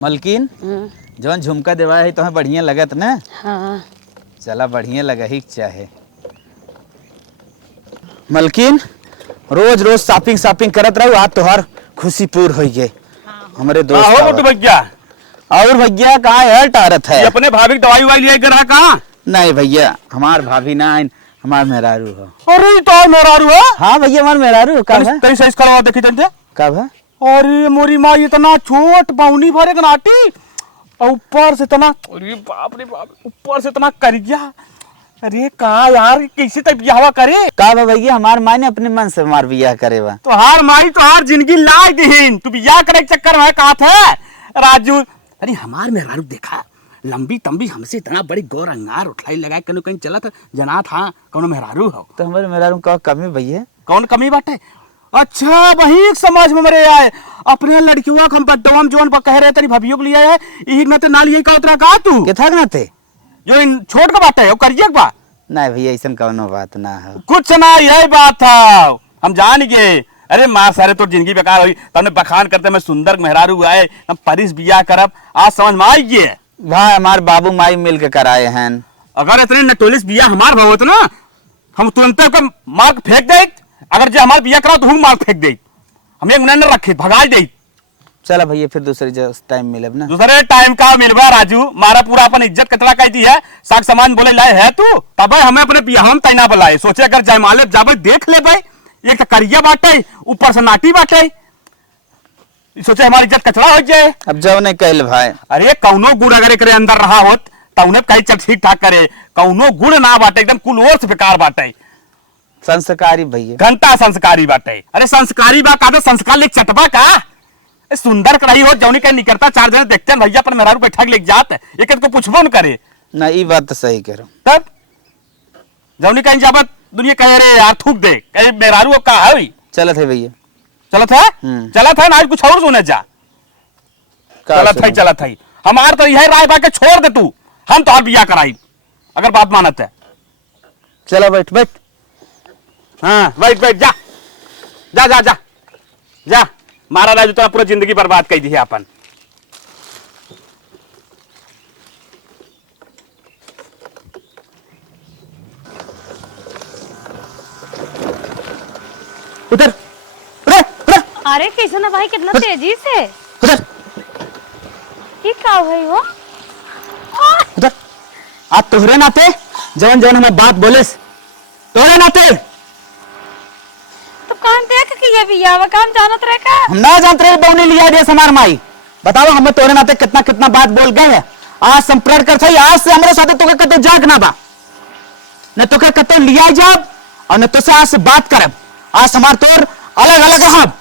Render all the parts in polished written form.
मलकिन जवन झुमका देवा है तुम्हें बढ़िया लगत ना। हाँ। चला बढ़िया लगा ही चाहे। मलकिन रोज रोज शॉपिंग करत रहो, आज तोहार खुशी पूर हो गए। हमारे दोस्त हो भैया और भैया कहाँ है टारत है? अपने भाभी की दवाई वाई ले कर कहाँ? नहीं भैया हमार भाभी ना हमार मेहरारू हो। अरे तो मेहरारू है? हाँ भैया हमार मेहरारू कब है? कहीं सही करवा देखी जनते कब है? अरे मोरी माँ इतना छोट पौनी भरे नाटी और ऊपर से इतना, अरे बाप रे बाप, ऊपर से इतना करिया। अरे कहा यार कैसे तक ब्याह करे? कब है भैया? हमार माँ ने अपने मन से हमार ब्याह करे बा। तो हार माई तो हार जिंदगी लाई दीन, तू ब्याह करे के चक्कर में कहा था राजू। अरे हमार मेहरारू देखा लंबी तंबी, हमसे इतना बड़ी गौर अंगार उठाई लगाए कहीं कहीं चला था जना था कौन मेहरारू हो। तो हमारे मेहरारू का कमी भैया? कौन कमी बाटे? अच्छा वही समझ में मरे आए अपने लड़कियों का हम बड्डवा में जोन कह रहे तेरी भाभियों को लिया है यही न ते नाल यही का उतना कहा तू के थक ना थे जो इन छोट का बाटे है करिए बा। नहीं भैया ऐसा कौनो बात ना है। कुछ ना यही बात था हम जान गए। अरे माँ सारे तो जिंदगी बेकार हुई, तमने बखान करते मैं सुंदर मेहरारू आए हम परिस बिया करब, आज समझ में आई गए भाई हमारे बाबू माई मिल के कराए हैं। अगर इतने नटोलिस बिया हमार भवत ना हम तुरंत मार्क फेंक दे, अगर जो हमारे बिया कराओ तो हम मार्क फेंक दे, हम एक मिनट रखे भगा दे। चला भैया फिर दूसरे टाइम मिले ना। दूसरे टाइम का मिलवा राजू, मारा पूरा अपन इज्जत कितना कहती है, साग सामान बोले लाए है तू तब हमें अपने बिया हम तैना बुलाए, सोचे अगर जयमाले जाबे देख ले भाई एक तो करिया बाटे ऊपर से नाटी बाटे, सोचे हमारी इज्जत कचरा हो जाए। अब जाओ नहीं कहल भाई। अरे कौनो गुण अगर एक अंदर रहा होत तो उन्हें कहीं चल ठीक ठाक करे, कौनो गुण ना बाटे एकदम कुल और से बेकार बाटे। संस्कारी भैया घंटा संस्कारी बाटे। अरे संस्कारी बा का तो संस्कार ले चटबा का सुंदर कढ़ाई हो जौनी कहीं निकलता चार जने देखते हैं भैया पर मेहरारू बैठा के लेके जाते एक को पूछबो न करे ना। ये बात तो सही करो। तब जौनी कहीं जाबत दुनिया कहे रे यार थूक दे कहे मेहरारू का है। चलत है भैया चलत है चलत है ना, आज कुछ और सुने जा। चलत है हमार तो यह राय बा के छोड़ दे तू, हम तो बिया कराई अगर बात मानत है। चलो बैठ बैठ। हाँ बैठ बैठ जा जा जा जा जा। मारा राजू तो पूरा जिंदगी बर्बाद कर दी है अपन। उधर उधर उधर। अरे कैसे ना भाई कितना तेजी से उधर ये क्या भाई हो? उधर। आप तोहरे नाते जवन जवन हमें बात बोले तोहरे नाते तो कौन देख कि ये बिया वा काम जानत रहे का? हम ना जानते रहे बौने लिया दे समार माई। बताओ हमें तोरे नाते कितना कितना बात बोल गए हैं। आज संप्रेड कर थई, आज से हमारे साथे तोके कते जाग ना बा, न तोके कते लिया जाब और न तो से आज से बात करब। आज हमार तोर अलग अलग रहब,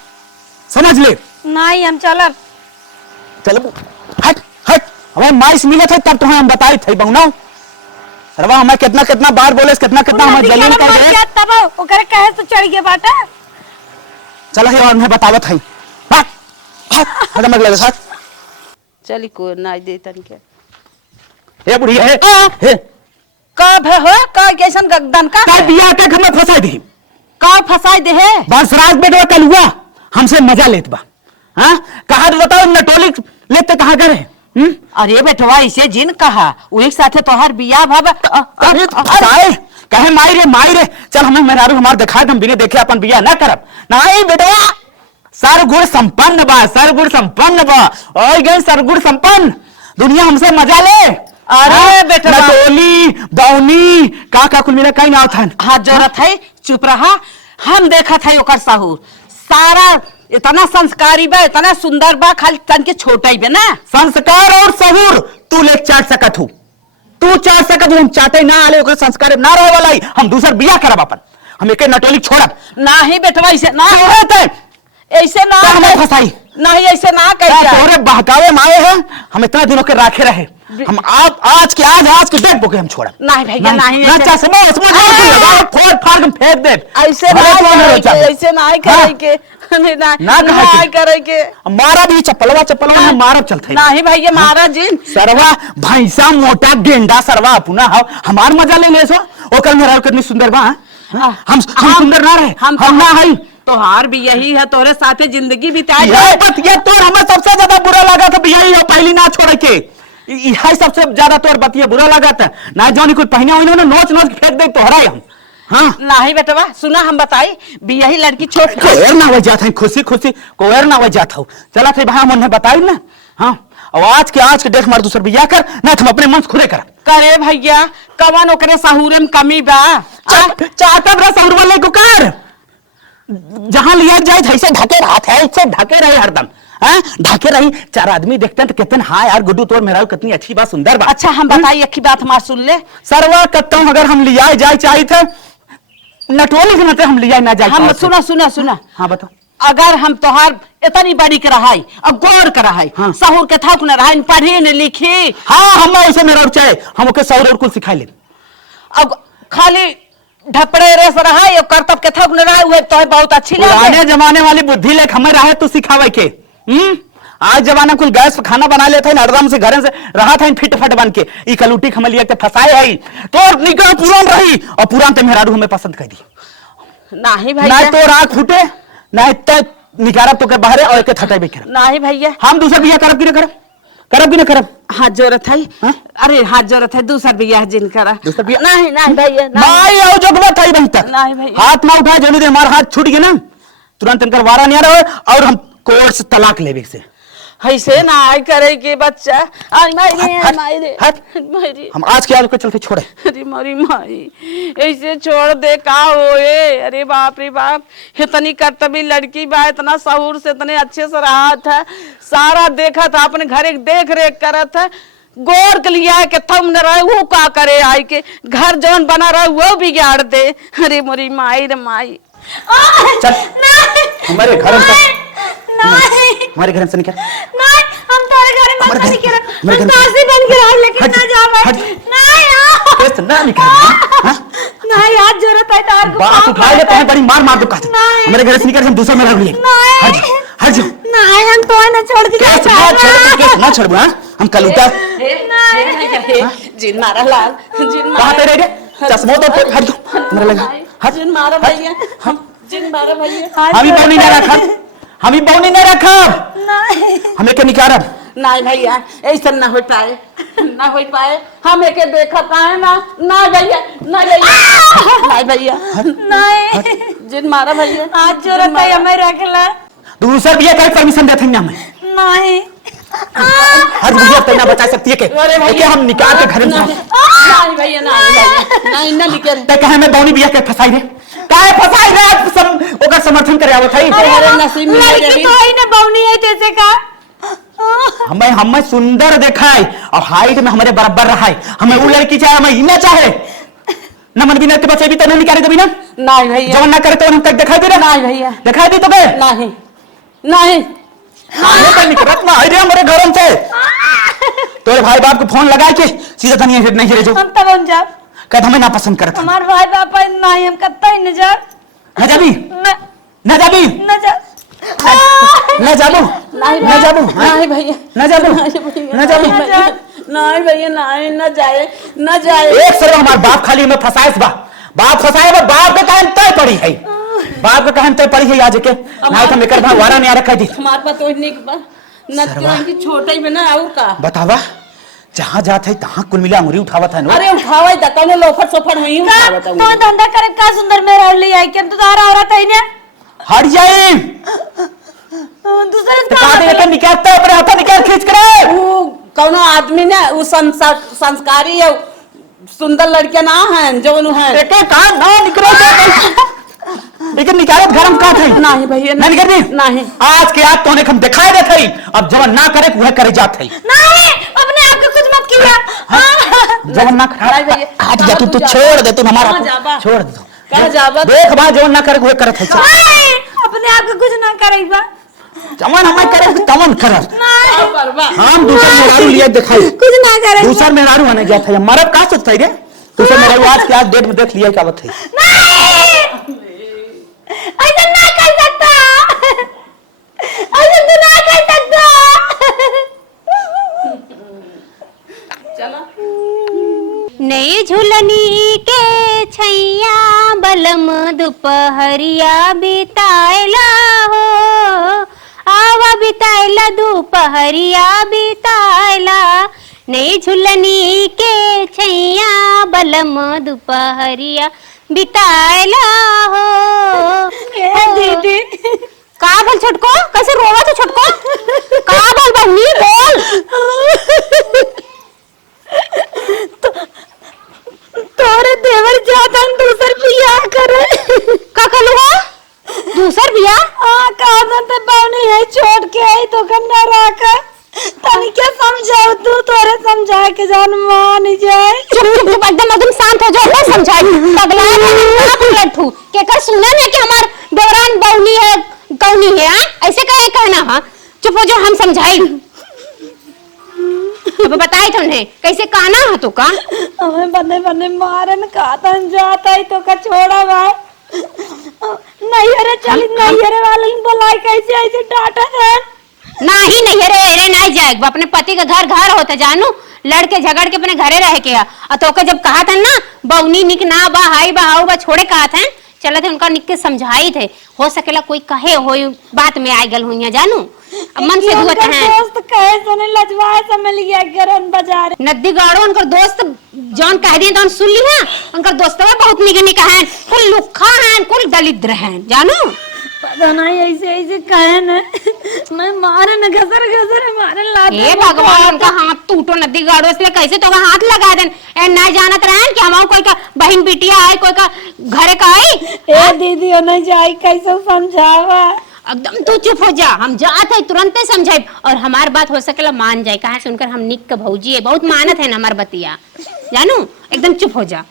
समझ ले। नहीं हम चलब। चल हट हट। हमें माई से मिले थे तब तुम्हें हम बताई थे बहुना सरवा हमें कितना कितना बार बोले कितना कितना हमें जलील कर गए तब ओकरे कहे तो चढ़ गया बाटा। चलो ये और मैं बतावत है। हट हट हट मत लगे हट। चली को ना दे तन के ए बुढ़िया हे का भे हो का कैसन गगदन का का बिया के हमें फंसा दी का फसाई दे है बस रात बेटवा कल हुआ हमसे मजा लेत बा। हां कहा तो बताओ नटोली लेते कहां गए? अरे बेटवा इसे जिन कहा वही साथे तोहर बिया भाव कहे माई रे चल हमें मेहरारू हमार दिखा हम बिना देखे अपन बिया ना करब। नहीं बेटवा सरगुण संपन्न बा, सरगुण संपन्न बा और गए सरगुण संपन्न दुनिया हमसे मजा ले। अरे बेटवा नटोली बौनी का कुल मेरा कहीं ना था। हाथ जोरत है चुप रहा। हम देखा था ओकर साहूर सारा इतना संस्कारी बा इतना सुंदर बा, खाली तन के छोटा ही बे ना। संस्कार और सहूर तू ले चाट सकत हूँ, तू चाट सकत हूँ, हम चाहते ना आले ओकर संस्कार ना रहे वाला ही हम दूसर बिया करब अपन, हम एक नटोली छोड़ब नहीं बेटवा ऐसे ना ऐसे ना फसाई नहीं ऐसे ना कह तोरे बहकावे माए हैं हम इतना दिनों के राखे रहे। हम आज के डेट बोके हम छोड़ब नहीं भैया नहीं ना समझ फोड़ फाड़ के फेंक दे। ऐसे ना करे के ना करे के मारा भी चप्पलवा मारब चलते नहीं भैया मारा जिन सरवा भैंसा मोटा गेंडा सरवा अपना हमार मजा ले सो ओकर मेरा कितनी सुंदर बा। हम सुंदर ना रहे हम ना हई तोहार भी यही है, तोरे साथे जिंदगी बिताए। यही बतिया तोर हमें सबसे ज्यादा बुरा लगा था भैया, ये पहली ना छोड़ के यही सबसे ज्यादा तोर बतिया बुरा लगा था ना, जो कुछ पहने हुई ना नोच नोच फेंक दे तोहरा हम। हाँ नहीं बेटवा सुना, हम बताई भी यही लड़की छोट कोयर ना हो जाता है, खुशी खुशी कोयर ना हो जाता हूँ। चला थे भाई हम उन्हें बताई ना। हाँ और आज के डेट मार दूसर बिया कर ना, तुम अपने मन से खुदे कर करे भैया, कवन ओकरे सहूरे में कमी बा। चाहता बड़ा सहूर वाले को कर, जहां लिया जाए ऐसे ढके रहा था, ऐसे ढके रहे हरदम। हाँ ढके रही, चार आदमी देखते हैं तो कहते हैं हाँ यार गुड्डू तोर मेरा कितनी अच्छी बात, सुंदर बात। अच्छा हम बताइए एक ही बात हमार सुन ले। सरवा करता हूँ, अगर हम लिया जाए चाहिए थे नटोली के नाते हम लिया ना जाए। हम सुना सुना सुना, हाँ बताओ। अगर हम तोहार इतनी बड़ी के रहाई और गौर के रहाई, हाँ। सहूर के थक न रहाई, पढ़ी न लिखी, हाँ हम ऐसे मेरा और चाहे हम ओके सौर और कुल सिखा ले। अब खाली ढपड़े रेस रहाई और करतब के थक न रहाई, वो तो बहुत अच्छी पुराने लगे। जमाने वाली बुद्धि लेख हमें रहे तू सिखावे के। आज जमाना कुल गैस पे खाना बना लेते हैं, हरदम से घर से रहा था फिट फट बन के ई कलूटी खमल लिया के फसाए है तो निकल पुरान रही और पुरान ते मेहरारू हमें पसंद कर दी। नहीं ना भैया, तो रात फूटे ना ते निकारा तो के बाहर और के थटाई बेकर। नहीं भैया, हम दूसरा बिया करब कि ना करब, करब कि ना करब। हाथ जोरत है। हाँ? अरे हाथ जोरत है, दूसर बियाह जिन करा। दूसरा बियाह? नहीं नहीं भैया, नहीं। माई आओ जोगवा थाई बन तक नहीं भैया। हाथ ना उठाए, जल्दी हमारा हाथ छूट गया ना तुरंत इनका वारा नहीं आ रहा और हम कोर्ट से तलाक लेवे से। ऐसे ना आई करे के बच्चा। आई माई रे, हट, माई रे, हट। माई रे। हम आज के आज को चलते छोड़े। अरे मारी माई, ऐसे छोड़ दे का होए। अरे बाप रे बाप, इतनी कर्तव्य लड़की बा, इतना सहूर से इतने अच्छे से रहा था, सारा देखा था, अपने घर एक देख रेख करा था, गोर के लिया के थम न रहे वो का करे, आई के घर जौन बना रहा वो बिगाड़ दे। अरे मोरी माई रे माई। चल हमारे घर से हमारे घर से निकल। नहीं हम तेरे घर में हमारे नहीं घर- निकल, हमारे हम घर- तासी बन के रह लेकिन हट, ना जावे। हट। नहीं कैसे ना निकल। हाँ नहीं हाथ जरूरत है तार को। बात उठा ले तुम्हें बड़ी मार दो कहते। नहीं। हमारे घर से निकल, हम दूसरा मेरा लिए नहीं। हट जाओ, हट जाओ। नहीं हम तो ना छोड़ के केस ना छोड़, केस ना छोड़। हाँ हम कल उठा जिन मारा लाल, जिन कहाँ पे मारा, रह गए चश्मो तो हट जाओ मेरा लगा। हट जिन मारा भैया, हम जिन मारा भैया। हम ही बौनी नहीं रखब, हम ही बौनी नहीं रखब, नहीं हमें के निकारब। नहीं भैया ऐसा ना हो पाए, ना हो पाए। हम एके देखा है ना, ना भैया, ना भैया, नहीं भैया, नहीं जिन मारा भैया। हाथ जरूरत है हमें रखला। दूसरा बिया का परमिशन देते हैं हमें। नहीं हर बिया तैना बचा सकती है के अरे भैया, के हम निकाल के घर में नहीं भैया, नहीं भैया, नहीं ना निकल। ते कहे मैं बौनी बिया के फसाई रे, काहे फसाई रे ओकर समर्थन करे आवत है। अरे नसीब में लड़की तो ही ना बौनी है जैसे का। हमें सुंदर दिखाई और हाइट में हमारे बराबर रहा है, हमें वो लड़की चाहे, हमें इन्हें चाहे न मन बिना बचे भी तो नहीं निकाले कभी ना। नहीं भैया, जब ना करे तो हम तक दिखाई दे रहा। नहीं भैया, दिखाई दी तो बे नहीं नहीं आने पर निकलत ना आई रे हमारे घरों से। तोरे भाई बाप को फोन लगा के सीधा धनिया हिट नहीं रे जो हम तब हम जा, कहत हमें ना पसंद करत। हमार भाई पापा नहीं हम कत्ता ही न जा। ना जाबी, ना जाबी, न जा ना जाबू, ना जाबू, नहीं भैया, ना जाबू, ना जाबू। नहीं भैया, नहीं ना जाए, ना जाए। एक सर हमार बाप खाली में फसाइस बा, बाप फसाए बा, बाप के काहे तय पड़ी है, बाप के काहे तय पड़ी है आज के ना तो मेकर भगवाना नहीं रखा दी। हमारे पास तो इतने न की छोटा ही बना और का बतावा जहां जात है तहां कुल मिला अंगुरी उठावत है नो। अरे उठावे दकने लोफर सोफर नहीं उठावत तो धंधा करे का सुंदर में रह ली आई के तो तारा औरत है ना। हट जाए दूसरे तो का दे के निकालता अपने हाथ निकाल खींच कर। वो कौनो आदमी ना वो संस्कारी है, सुंदर लड़कियां ना हैं जो नु है। एके काम ना निकलो लेकिन निकालत गरम का थे। नहीं भैया, नहीं करनी नहीं। आज के आज तो ने हम दिखाई देत है, अब जवन ना करे वह करे जात है। नहीं अपने आप को कुछ मत किया। जवन ना नहीं भैया, हट जा तू तू छोड़ दे, तू हमारा कहाँ जाबा? छोड़ दे कहाँ जाबा? देख बा जवन ना करे वह करत है। नहीं अपने आप को कुछ ना करेगा। जवन हमें करे तवन करत। नहीं हम दूसरा मेहरारू लिया दिखाई, कुछ ना करेगा। दूसरा मेहरारू आने गया था मरद का सोचता है रे। दूसरा मेहरारू आज के आज डेट में देख लिया क्या बात है। नहीं ऐसा ना कर सकता, ऐसा तू ना कर सकता। चला नई झुलनी के छैया बलम दोपहरिया बिताएला हो, आवा बिताएला दोपहरिया बिताएला, नई झुलनी के छैया बलम दोपहरिया बिताएला हो। दीदी का बोल छोटको, कैसे रोवा तो छोटको, का बोल बहनी बोल। तोरे देवर जाता दूसर बियाह करे। का कलू हो दूसर बियाह? हाँ कादन ते बावनी है छोड़ के आई तो कन्ना राका तनी क्या समझाओ तू, तोरे समझाए के जान मान जाए। चुप चुप चुप एकदम समझाई पगला लट्ठू के कर सुना ना कि हमार दौरान बौनी है कौनी है। ऐसे कहे कहना। हाँ चुप हो जाओ, हम समझाई। अब बताई तुमने कैसे काना है तो का हमें बने बने मारन कादन जाता ही तो का छोड़ा भाई नहीं अरे चल नहीं अरे वाले बोलाई कैसे ऐसे डांटा है। नहीं अरे नहीं जाएगा अपने पति का घर होता जानू, लड़के झगड़ के अपने घरे रह के और तो के जब कहा था ना बौनी निक ना बा हाई बा हाउ बा छोड़े कहा था चला थे उनका निक के समझाई थे, हो सकेला कोई कहे हो बात में आई गल हुई जानू। अब मन से दुआ है दोस्त कहे सुने लजवाए समझ लिया गरन बाजार नदी गाड़ो उनका दोस्त जौन कह दिए तो सुन ली है। उनका दोस्तवा बहुत निक निक है, कुल लुखा है कुल दलिद्र है जानू। पता नहीं ऐसे ऐसे कहे न मैं मारे न घसर मारे लाते। हे भगवान उनका हाथ टूटो नदी गाड़ो इसलिए कैसे तो हाथ लगा देन ए ना जानत रहन कि हम कोई का बहन बिटिया आए कोई का घरे का आई। ए दीदी न जाई कैसे समझावा। एकदम तू चुप हो जा, हम जात है तुरंत समझाई और हमार बात हो सकेला मान जाए। कहा सुनकर हम निक का भौजी है बहुत मानत है ना हमार बतिया जानू। एकदम चुप हो जा,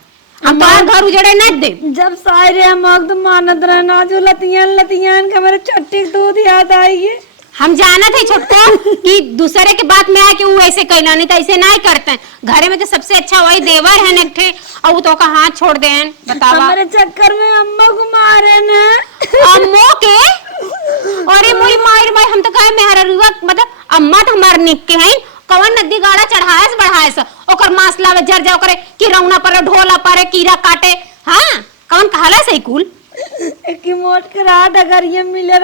हम तुम्हारा घर उजड़े न दे। जब सायरे हम वक्त मानत रहना जो लतियान का मेरे चट्टी दूध याद आई। हम जानत है छोटको कि दूसरे के बात में आए कि वो ऐसे कहना नहीं तो ऐसे नहीं करते हैं। घरे में तो सबसे अच्छा वही देवर है नठे और वो तो का हाथ छोड़ दे बतावा। हमारे चक्कर में अम्मा को मारे न अम्मो के अरे मोरी मार भाई हम तो कहे मेहरा रुआ मतलब अम्मा तो हमार निक के हैं कवन नदी गाड़ा चढ़ाएस बढ़ाएस ओकर मांस लावे जर जा करे कि रौना पर ढोला पर कीड़ा काटे। हाँ कौन कहला सही कुल की मोट करा अगर ये मिले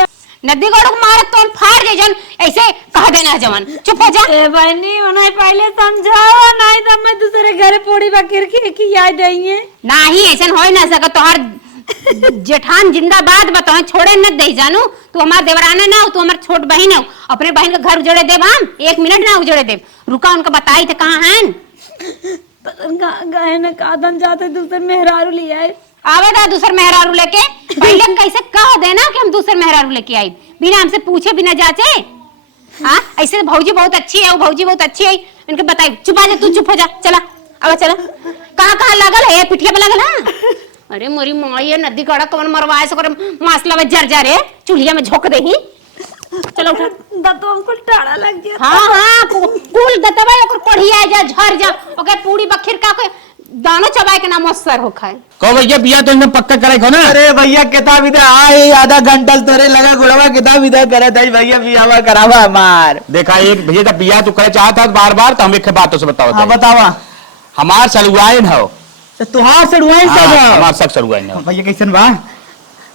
नदी गाड़ो मारत तो फाड़ दे जन ऐसे कह देना जवन। चुप हो जा ए बहनी उन्हें पहले समझावा नहीं तो मैं दूसरे घर पोड़ी बकर की याद आई है। नहीं ऐसा हो ना सका तोहर जेठान जिंदाबाद बताओ छोड़े न दे जानू। तू हमार देवराना ना हो, तू हमार छोट बहन हो। अपने बहन का घर उजड़े देव हम 1 मिनट ना उजड़े देव। रुका उनका बताई थे कहाँ हैं गए न कादन जाते दूसरे मेहरारू ले आए। आवे था दूसर मेहरारू लेके पहले कैसे कह देना कि हम दूसर मेहरारू लेके आई बिना हमसे पूछे बिना जाचे। हाँ ऐसे भौजी बहुत अच्छी है, वो भौजी बहुत अच्छी है इनके बताई। चुप आ जा तू चुप हो जा चला अब चला कहाँ लगल है पिठिया पे लगल है। अरे मोरी माई है नदी गड़ा कौन मरवाए सो मासला में जर जा रे चूल्हिया में झोंक दे ही। चलो उठा दतो हमको टाड़ा लग गया। हाँ कुल दतवा ओकर कोढ़िया जा झर जा ओके पूरी बखिर का के दानो चबाए के नाम सर हो खाए। को भैया बिया तो एकदम पक्का करे को ना। अरे भैया किताब इधर आए आधा घंटा तोरे लगा गुड़वा किताब इधर करे दई भैया बियावा करावा हमार। देखा एक भैया जब बिया तू करे चाहता बार तो हम एक बातों से बताओ। हाँ बतावा हमार सलुआइन हो तो तुहार सड़ुआई सब हाँ, हमार सब सलुआइन हो भैया कैसन बा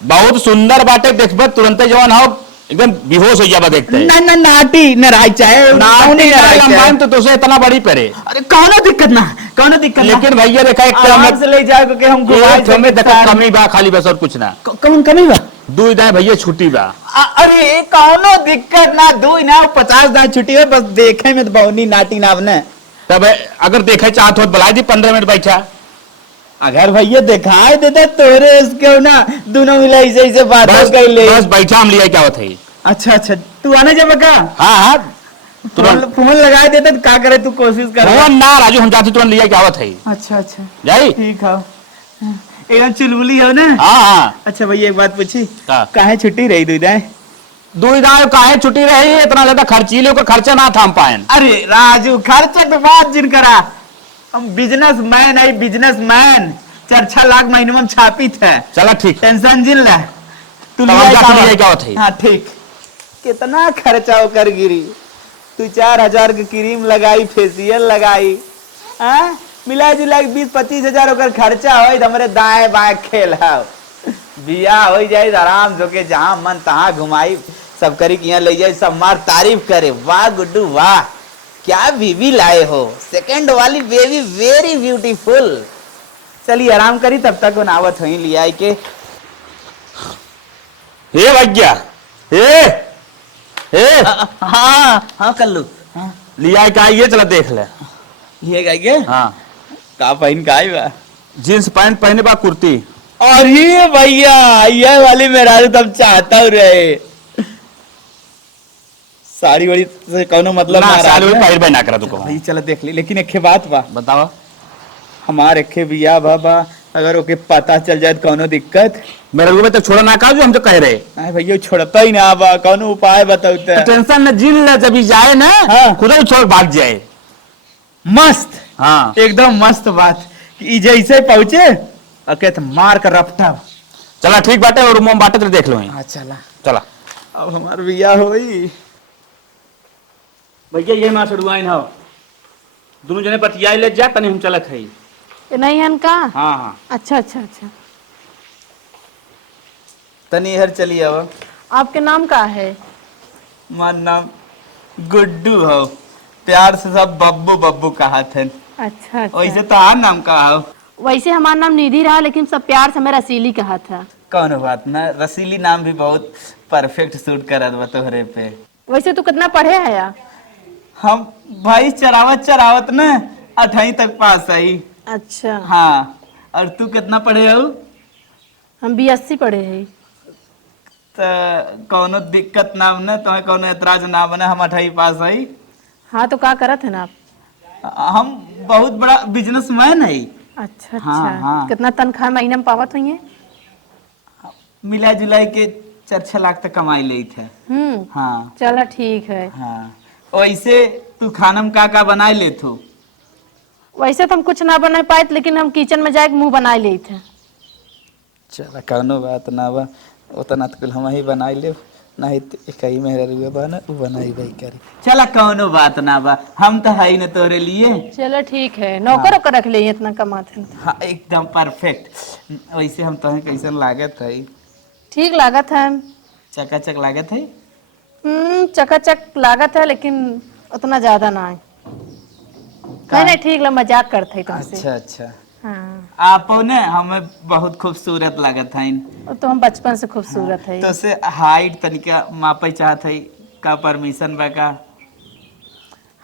बहुत सुंदर बाटे देखबे तुरंत जवान हो एकदम बेहोश हो जाबा देखते ना ना नाटी न राई चाहे नाटी लंबाई तो तुझे इतना बड़ी पड़े। अरे कौनो दिक्कत लेकिन भैया देखा एक आराम से ले जाओ के हम घुमाए में देखा कमी बा खाली बस और कुछ ना। कौन कमी बा दूध दाए भैया छुट्टी बा। अरे कौनो दिक्कत ना दो ना 50 दाए छुट्टी है बस देखे में तो बहुनी नाटी नाव ने तब अगर देखे चाहत हो बुला दी 15 मिनट बैठा। अगर भैया दिखाई देते तोरे इसके ना दोनों मिला ऐसे बात कर ले बस बैठा हम लिया क्या होत है। अच्छा तू आने जब का हाँ फोन लगा देते तो का करे तू कोशिश कर फोन ना राजू हम जाते तुरंत लिया क्या होत है। अच्छा जाई ठीक है एकदम चुलबुली हो ना। हाँ अच्छा भैया एक बात पूछी का? काहे छुट्टी रही दूध दाए काहे छुट्टी रही इतना ज्यादा खर्चीले को खर्चा ना थाम पाए। अरे राजू खर्चा तो बात जिन करा हम बिजनेसमैन है बिजनेसमैन 4-6 लाख महीने में छापित है। चला ठीक टेंशन जिन ले तू लिया क्या होत है। हाँ ठीक कितना खर्चा होकर गिरी तू 4000 की क्रीम लगाई फेसियल लगाई हाँ मिला जुला 20-25 हजार ओकर खर्चा हो हमारे दाएं बाएं खेल बिया हो जाए आराम जो के जहाँ मन तहाँ घुमाई सब करी कि यहाँ ले जाए सब मार तारीफ करे वाह गुड्डू वाह क्या बीवी लाए हो सेकंड वाली बेबी वेरी ब्यूटीफुल। चलिए आराम करी तब तक वो नावत वहीं लिया के हे भैया हे हाँ हाँ कल्लू हाँ लिया का ये चला देख ले लिए गाइए हाँ का पहन का आई बा जींस पैंट पहने बा कुर्ती अरे भैया ये वाली मेरा तब चाहता हूँ रे साड़ी वाड़ी से कोनो मतलब ना ना साल रहा में है। पैर बना करा तू भाई चलो देख ली लेकिन एक बात बा बताओ हमारे के बिया बाबा अगर ओके पता चल जाए तो कोनो दिक्कत मेरे रूप में तो छोड़ा ना का जो हम तो कह रहे नहीं भैया छोड़ता ही ना बा कोनो उपाय बताते तो टेंशन न जिल ले जब जाए ना हाँ। खुद ही छोड़ भाग जाए मस्त हाँ एकदम मस्त बात कि जैसे पहुंचे अके तो मार कर रफ्ता चला ठीक बाटे और रूम बाटे तो देख लो हाँ चला चला अब हमार बिया होई भैया ये ना छड़ुआइन हो दोनों जने बतियाई ले जा तनी हम चलत है नहीं हन का हाँ हाँ अच्छा अच्छा अच्छा तनी हर चलिए अब आपके नाम का है? हमार नाम गुड्डू हो प्यार से सब बब्बू बब्बू कहा थे अच्छा वैसे अच्छा तो हाँ नाम कहा हो वैसे हमारा नाम निधि रहा लेकिन सब प्यार से मैं रसीली कहा था। कौन बात ना रसीली नाम भी बहुत परफेक्ट सूट करत बा तोहरे पे। वैसे तू कितना पढ़े है या? हम भाई चरावत चरावत ना 8वीं तक पास आई। अच्छा हाँ और तू कितना पढ़े हो? हम BSc पढ़े है। तो कौनो दिक्कत ना बने तुम्हें कौनो एतराज ना बने हम 8वीं पास आई। हाँ तो क्या करत है ना आप? हम बहुत बड़ा बिजनेसमैन है। अच्छा अच्छा हाँ, हाँ। कितना तनख्वाह महीने में पावत हुई है? मिला जुलाई के 4-6 लाख तक कमाई ली थे। हाँ चलो ठीक है। हाँ वैसे तू खाना में का बनाए ले थो? वैसे तो हम कुछ ना बना पाए लेकिन हम किचन में जाके मुंह बनाए ले थे। चल कौनो बात ना बा उतना तो कुल हम ही बनाई ले नहीं तो एक ही मेहरा रुआ बा ना वो बनाई भाई करी। चला कौनो बात ना बा हम तो है न तोरे लिए। चलो ठीक है नौकर ओकर रख ले इतना कमाते हैं। हाँ एकदम परफेक्ट। वैसे हम तो कैसन लागत है? ठीक लागत है। चकाचक लागत है। चकाचक लागत है लेकिन उतना ज्यादा ना है। नहीं ठीक ला मजाक करते है तुमसे। अच्छा अच्छा हाँ आपो ने हमें बहुत खूबसूरत लागत है। वो तो हम बचपन से खूबसूरत है। तो से हाइट तनिका मापे चाहत है का परमिशन बा का?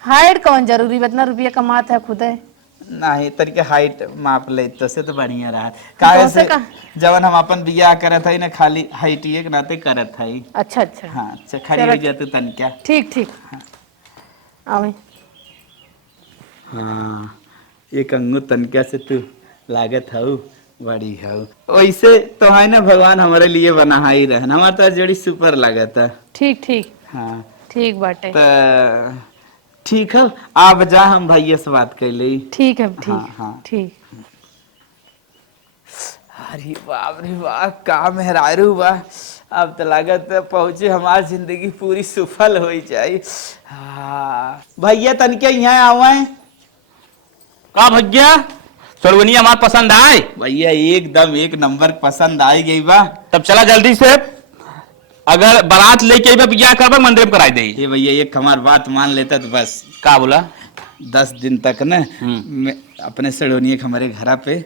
हाइट कौन जरूरी इतना रुपया कमाता है खुद है। नहीं तनिके हाइट माप ले तो से तो बढ़िया रहा काहे तो से से का? जवन हम अपन बियाह करत है ना खाली हाइट के नाते करत है। अच्छा अच्छा हाँ अच्छा खड़ी चलो। हो जाते तनिका। ठीक ठीक आवे। हाँ एक अंगू तनिका से तू लागत हऊ बड़ी हऊ। वैसे तो है ना भगवान हमारे लिए बना ही रहन हमारा तो जोड़ी सुपर लागत है। ठीक ठीक हाँ ठीक बाटे। तो ठीक है आप जा हम भैया से बात कर ली। ठीक है हाँ, ठीक हाँ। ठीक। अरे बाप रे बाप का मेहरारू बा। अब तो लागत है पहुंचे हमारी जिंदगी पूरी सफल हो जाए। हाँ भैया तनिके यहाँ आवा है। का भैया चलवनिया हमार पसंद आए भैया एकदम एक नंबर पसंद आई गई बा। तब चला जल्दी से अगर बारात लेके आई बा बियाह करबा मंदिर में कराई दे। ये भैया एक हमार बात मान लेता तो बस का बोला 10 दिन तक न मैं अपने सड़ोनिए हमारे घर पे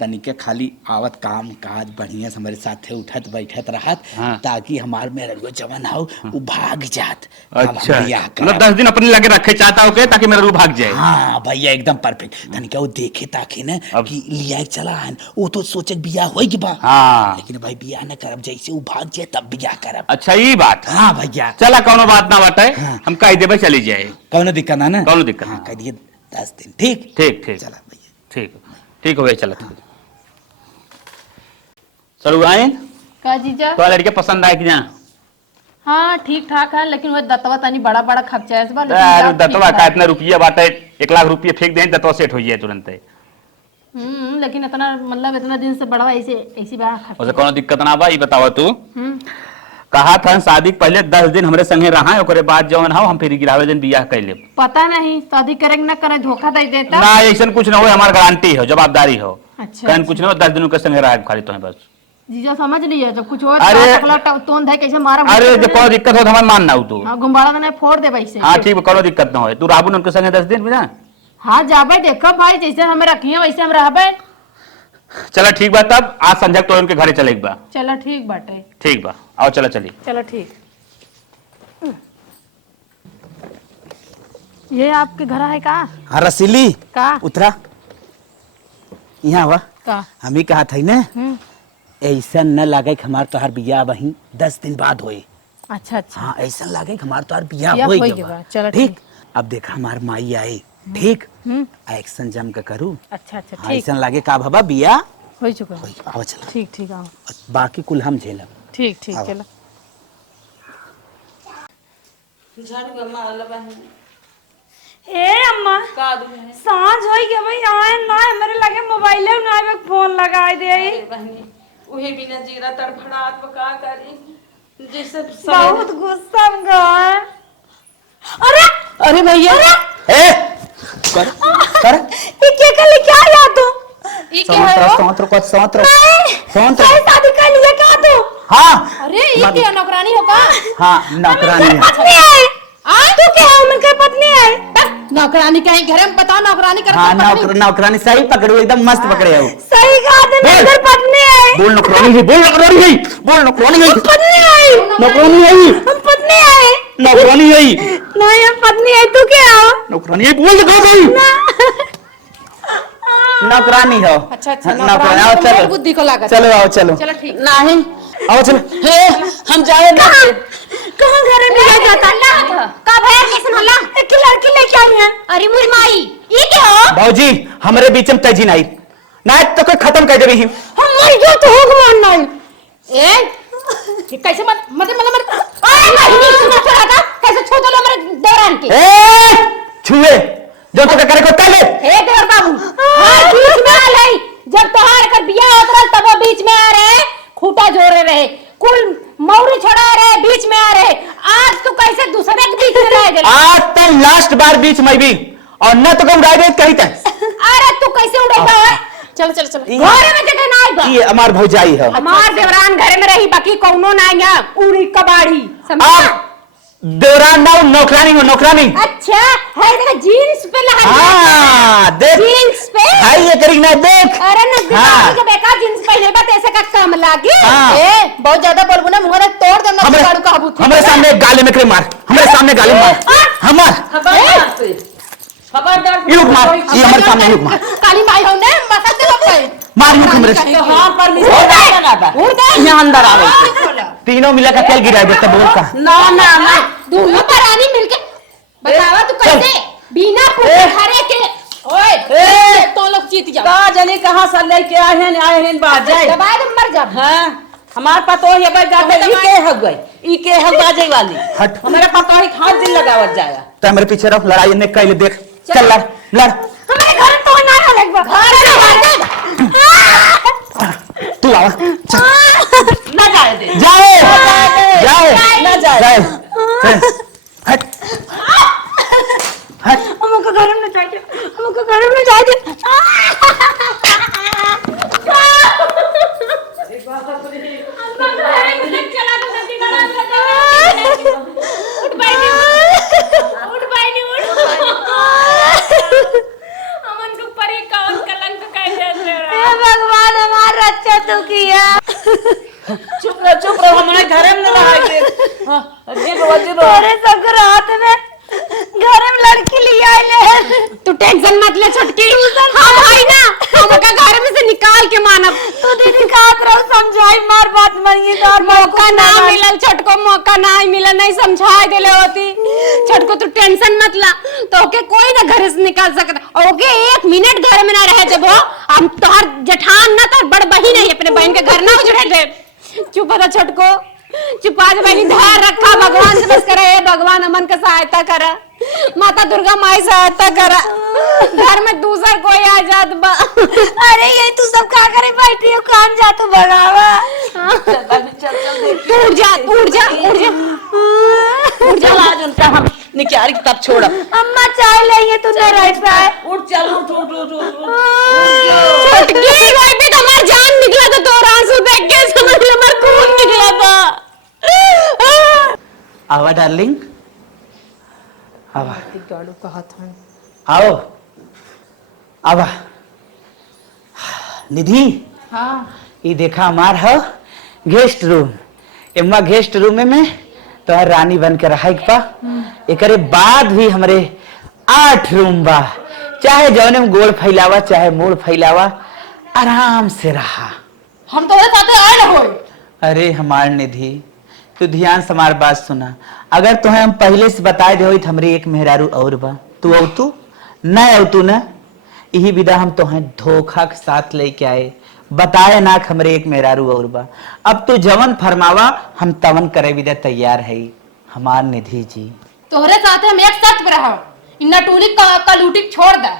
तनिके खाली आवत काम काज बढ़िया से हमारे साथे उठत बैठत रहत हाँ। ताकि हमार में रगो जवन हो वो भाग जात। अच्छा मतलब 10 दिन अपने लगे रखे चाहता हो ताकि मेरा रूह भाग जाए। हाँ भैया एकदम परफेक्ट तनिका वो देखे ताकि न अब- कि लिया चला हन वो तो सोचे बियाह होई बा। हाँ लेकिन भाई बियाह न करब जैसे वो भाग जाए तब बियाह करब। अच्छा ये बात हाँ भैया चला कोनो बात ना बाटे हाँ। हम कह देबे चली जाए। कौनो दिक्कत ना ना कौनो दिक्कत हाँ, ना। कह दिए 10 दिन ठीक ठीक ठीक चला भैया। ठीक ठीक हो गया चला ठीक चलो आए का जीजा? तो लड़के पसंद आए कि ना? हाँ ठीक ठाक है लेकिन वो दतवा तनी बड़ा बड़ा खर्चा है इस बार। यार दतवा का इतना रुपया बाटे 1 लाख रुपया फेंक दें दतवा सेट हो जाए तुरंत। लेकिन इतना मतलब इतना दिन से बड़ा ऐसे ऐसी बड़ा उसे खर्चा। कोनो दिक्कत ना बा ये बतावा तू कहा था शादी के पहले 10 दिन हमरे संगे रहा ओकरे बाद जवन हो हम फिर गिरावे दिन बियाह कैले। पता नहीं शादी करे कि ना करे, धोखा दे देता। ना ऐसा कुछ ना हो, हमार गारंटी हो, जवाबदारी हो। अच्छा, कहन कुछ ना हो, 10 दिन के संगे रहा खाली तो है बस। जीजा समझ लिया, जब कुछ और अरे तोन है कैसे मारा। अरे जो कोई दिक्कत हो तो हमार मान ना हो तू। हां गुंबाड़ा ने फोड़ दे भाई से। हाँ ठीक है, करो दिक्कत ना हो। तू राबू उनके संगे 10 दिन बिना। हां जाबे देखो भाई, जैसे हमें रखिए वैसे हम रहबे। चलो ठीक बा, तब आज संजय तो उनके घरे चले बा। चलो ठीक बाटे। ठीक बा, आओ चलो चली। चलो ठीक। ये आपके घर है का? हाँ रसीली का उतरा यहाँ हुआ। का हम ही कहा था ना ऐसा न लागे कि हमार तोहार बियाह वही 10 दिन बाद होए। अच्छा अच्छा। हाँ ऐसा लागे कि हमार तोहार बियाह बियाह होई होई गवा। गवा, चलो ठीक। ठीक। अब देखा हमार माई आई, ठीक एक्शन जम के करू। अच्छा अच्छा हाँ, ठीक। ऐसा लागे का बाबा बियाह हो चुका। होई। आओ चलो, ठीक ठीक आओ। बाकी कुल हम झेलब। ठीक ठीक आओ। चलो। ए अम्मा सांझ होई के भाई आए ना हमरे लगे मोबाइल ना में फोन लगाई दे। उहे बिना जीरा तड़फड़ात का करी जैसे बहुत गुस्सा में गए। अरे अरे भैया ए कर कर ये क्या लेके आया तू? ये क्या है वो? संवत्सर नहीं शादी कर लिया का तू? हाँ अरे ये क्या नौकरानी हो का? हाँ नौकरानी है। पत्नी है। तू क्या है उनके पत्नी है? नौकरानी कहीं घर में बता, नौकरानी कर। हाँ नौकरानी सही पकड़ो, एकदम मस्त पकड़े हो। सही कहा तुमने, बोल। घर पत्नी है। बोल नौकरानी है, बोल नौकरानी है, बोल नौकरानी है, पत्नी है। नौकरानी है, हम पत्नी है। नौकरानी है, नहीं हम पत्नी है। तू क्या हो? नौकरानी है, बोल नौकरानी नौकरानी हो। अच्छा अच्छा नौकरानी आओ तो मेरी चलो, बुद्धि को लागत। चलो आओ चलो, चलो ठीक। नहीं आओ चलो। हे हम जाए ना कहाँ घर में ले जाता? कब है कैसे हल्ला? एक लड़की लेके आई है। अरे मुरी माई ये क्या हो? भाजी हमारे बीच में तजी नहीं ना तो कोई खत्म कर देबी। हम मर गए तो होग मानना है। ये कैसे मत अरे नहीं सुना चला था कैसे छू दो हमारे दौरान के। ए छुए जो तो करे को तले। हे देवर बाबू हां बीच में आ लई, जब तोहार कर बियाह होत रहा तब वो बीच में आ रहे, खूटा जोड़े रहे, कुल मौरी छोड़ा रहे, बीच में आ रहे। आज तू कैसे दूसरे के बीच में रह गई? आज तो लास्ट बार बीच में भी और न तो उड़ा दे कही तक। अरे तू कैसे उड़ेगा? चल चल चल। घर में जगह ना आएगा। ये हमार भौजाई है। हमार देवरान घर में रही, बाकी कौनो ना आएगा। उड़ी कबाड़ी समझा? आप देवरान ना नौकरानी हो, नौकरानी। अच्छा है देखा जीन्स पे लगा हाँ देख जीन्स पे। हाय ये करी ना देख। अरे न हाँ। के बेकार जीन्स पहने बा ऐसे का काम लागे। हाँ। ए बहुत ज्यादा बोलबो ना, मुंह रे तोड़ दे ना हमारे गाड़ू का बूथ। हमारे सामने गाली में करे मार, हमारे सामने गाली मार हमार खबरदार ये लोग मार, ये हमारे सामने लोग मार काली माई हो ने मसा दे लोग मार ये हमरे हां पर यहाँ अंदर आओ। तीनों मिला का तेल गिरा देता बोल का। ना ना ना दोनों परानी मिलके बतावा तू कैसे बिना पूछे हरे के। ओए तो लोग जीत जा। का जाने कहां से लेके आए हैं बात जाए। दबाए तो मर जा। हां हमार पतो ये बात जाते ई के हो गई, ई के हो बाजे वाली। हट। हमारे पतो ही हाथ दिन लगावत जाया। तो मेरे पीछे रहो, लड़ाई ने कैले देख। चल लड़ लड़ हमारे घर तो ना लगवा। घर में मार दे। तू आ ना जाए दे जाए जाए ना जाए। जाए हट हट हमको घर में चाहिए, हमको घर में चाहिए। चला तो सच्ची बड़ा उठ बैठी उठ बैठी उठ। अमन के ऊपर ही कौन कलंक कैसे दे रहा? हे भगवान हमारा रक्षा तू किया। चुप रहो हमारे घर में ना रहा दे। हां जी बाबा तोरे संक्रांत में घर में लड़की लिया ले। तू टेंशन मत ले छटकी। हाँ भाई ना हमका घर में से निकाल के मानब। तू दीदी कात रहो समझाई मार बात मरिए दार मौका ना मिलल छटको, मौका ना ही मिलल, नहीं समझाए देले होती। छटको तू टेंशन मत ला, तो ओके कोई ना घर से निकाल सकता। ओके 1 मिनट घर में ना रहे देबो। हम तोहर जेठान ना तोहर बड़ बहिन है, अपने बहन के घर ना उजड़े दे। चुप रह छटको, चुपा जा बहनी, ध्यान रखा, भगवान से बस करे। हे भगवान अमन का सहायता करा, माता दुर्गा माई सहायता करा। घर में दूसर कोई आ जात बा। अरे ये तू सब का करे बैठी हो, कान जा तू भगावा। चल चल देख तू उठ जा उठ जा उठ जा उठ चल आज उनका हम निकाल के तब छोड़ अम्मा चाय लेंगे तू नहीं रह पाए। उठ चल उठ उठ उठ उठ छोटकी भाई पे तो हमारा जान निकला था, तो आंसू देख के समझ ले हमारा खून निकला था। आवा डार्लिंग, आवा गाड़ू कहा था आओ, आवा। निधि, हाँ ये देखा हमार है guest room. Emma guest room में तो रानी बन के रहा पा। एकरे बाद भी हमरे 8 रूम बा, चाहे जौने में गोड़ फैलावा चाहे मूड फैलावा, आराम से रहा। हम तो साथे आए ना होए। अरे हमार निधि, तू ध्यान से हमार बात सुना। अगर तुम्हें हम पहले से बताए दे तो हमरे एक मेहरारू और बा, तू औ तू न औ तू न, यही विदा हम तुम्हें धोखा के साथ लेके आए, बताए ना हमरे एक मेहरारू और बा। अब तू जवन फरमावा हम तवन करे विदा तैयार है हमार निधि जी। तोहरे साथे हम एक शर्त पे रहो, इन्ना टूली का लूटी छोड़ दे।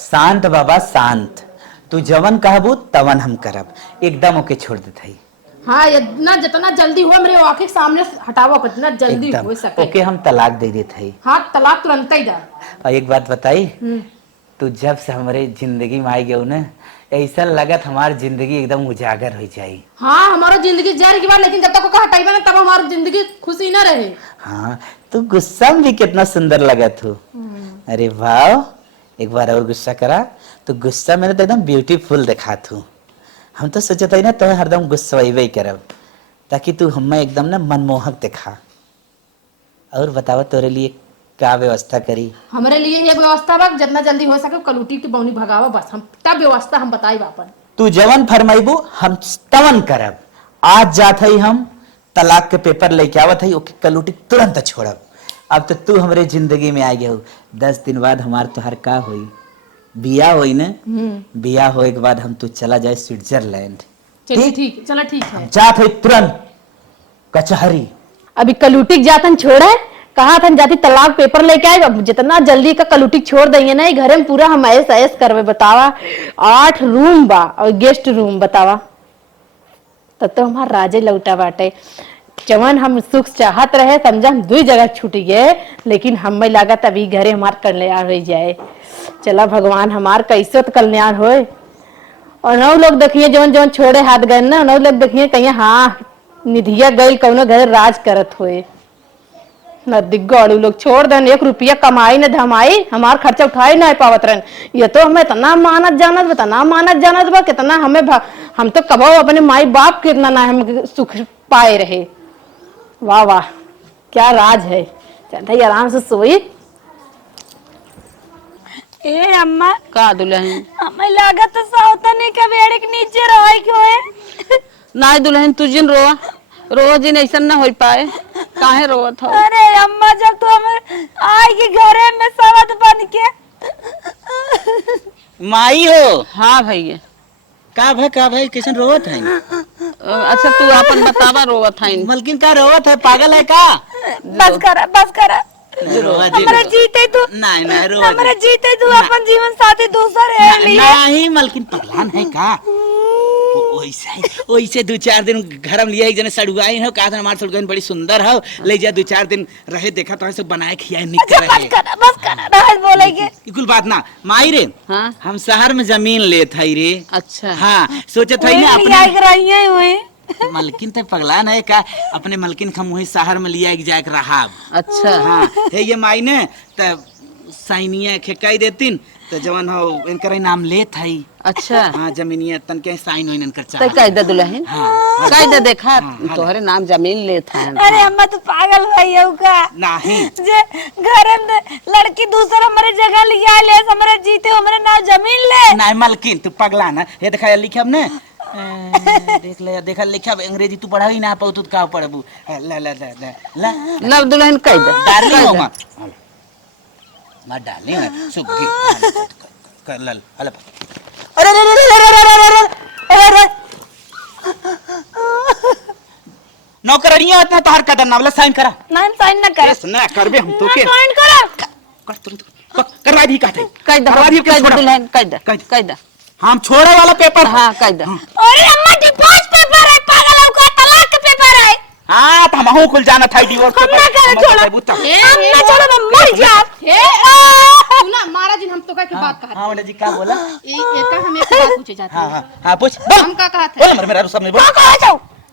शांत बाबा शांत, तू जवन कहबू तवन हम करब, एकदम ओके छोड़ देते ही। हाँ इतना जितना जल्दी हो मेरे आंखें के सामने हटाओ, कितना जल्दी एकदम हो सके। ओके हम तलाक दे देते ही। हाँ तलाक तुरंत ही दे। और एक बात बताई, तू जब से हमारे जिंदगी में आई गयो ना, ऐसा लगत हमारी जिंदगी एकदम उजागर हो जाई। हाँ हमारा जिंदगी जहर की बात, लेकिन जब तक हटाइबा ना तब हमारी जिंदगी खुशी ना रहे। हाँ तू गुस्सा में भी कितना सुंदर लगत हो। अरे वाह, एक बार और गुस्सा करा तो गुस्सा में तो एकदम ब्यूटीफुल दिखा तू। हम तो सोचते ही ना तो हरदम गुस्सा वही करब, ताकि तू हमें एकदम ना मनमोहक दिखा। और बतावा तोरे लिए क्या व्यवस्था करी? हमारे लिए एक व्यवस्था बा, जितना जल्दी हो सके कलूटी की बौनी भगावा, बस हम तब व्यवस्था हम बताई बापन। तू जवन फरमाइबू हम तवन करब। आज जात हई हम तलाक के पेपर लेके आवत हई, ओके कलूटी तुरंत छोड़ब। अब तो तू हमरे जिंदगी में आ गया हो। 10 दिन बाद हमार तोहर का होई, बिया होई ना। बिया होए के बाद हम तू चला जाए स्विट्जरलैंड। चलिए ठीक, चलो ठीक है। जात हई तुरंत कचहरी। अभी कलूटी जातन छोड़ा, कहा था जाती तलाक पेपर लेके आए। अब जितना जल्दी का कलूटी छोड़ देंगे ना, घरे में पूरा हम ऐस ऐस करवे। बतावा 8 रूम बा और गेस्ट रूम, बतावा तब तो हमारा राजे लौटा बाटे। जवन हम सुख चाहत रहे, समझा हम 2 जगह छूट गए, लेकिन हमें लागत अभी घरे हमार कल्याण हो जाए। चला भगवान हमार कैसे तो कल्याण होए। और नौ लोग देखिए जवन जवन छोड़े हाथ गए ना, नौ लोग देखिए कहीं हाँ निधिया गई कौनो घर राज करत होए। नदिगाड़ू लोग छोड़ देन, 1 रुपया कमाई न धमाई, हमार खर्चा उठाई नहीं पावत रहन। ये तो हमें इतना मानत जानत बा, कितना हमें हम तो कबो अपने माई बाप के इतना ना हम सुख पाए रहे। वाह वाह क्या राज है। चल आराम से सोई। ए अम्मा का दुल्हन हमें लागत तो सावतानी के बेड़े के नीचे रहे क्यों है? ना दुल्हन तू जिन रोआ रोज दिन ऐसा ना हो पाए, काहे रोवत हो? अरे अम्मा जब तू हमें आएगी घरे में सवत बन के। माई हो? हाँ भैया। का भाई कैसन रोवत है? अच्छा तू अपन बतावा रोवत है। मलकिन का रोवत है, पागल है का? बस करा हमारे जीते तू नहीं हमारे जीते तू अपन जीवन साथी दूसर है लिया। नहीं मलकिन पगलान है का? वैसे 2-4 दिन घर में लिया, एक जने सड़ुआई हो, कहा था हमारे सड़ुआई बड़ी सुंदर हो, ले जा 2-4 दिन रहे, देखा तो ऐसे बनाए खियाए अच्छा बस करा बोलेगे कुल बात ना माई रे। हाँ? हम शहर में जमीन लेत हई रे। अच्छा हाँ सोचत हई ना अपने रही हुए मलकिन ते पगलान है का? अपने मलकिन हम वही शहर में लिया जाए रहा। अच्छा हाँ हे ये माई ने त साइनिया खेकाई देतीन तो जवन हो इनकर नाम लेत हई। अच्छा हाँ जमीनिया तन के साइन होइन इनकर तो कायदा दुल्हन हाँ कायदा देखा तोहरे नाम जमीन लेता है। अरे अम्मा तू पागल भैया का नहीं जे घर में लड़की दूसरा हमारे जगह लिया ले, हमारे जीते हमारे नाम जमीन ले। नहीं मलकिन तू पगला ना, ये देखा लिखब ने देख ले देखा लिखब अंग्रेजी तू पढ़ा ही ना पाऊ तू का पढ़बू। ला ला ला ला लब दुल्हन कायदा डार्लिंग हो मां डार्लिंग सुग्गी कर लल अरे अरे अरे अरे नौकरानियां इतना तार कदर नावला साइन करा। नहीं साइन ना कर। यस ना करबे हम तो के साइन करो कर तुरंत करवा दी कहते कायदा कायदा दुल्हन कायदा कायदा हम छोड़े वाला पेपर। हाँ कायदा। अरे अम्मा डिवोर्स पेपर है, पागल हो का? तलाक का पेपर हाँ तो हम खुल जाना था डिवोर्स हम ना करे छोड़ा हम ना छोड़ा मैं मर जा ना महाराज हम तो का बात कहा हाँ जी क्या बोला एक हम एक बात पूछे जाते हाँ हाँ हाँ पूछ हम का कहा था बोल मेरा सब नहीं बोल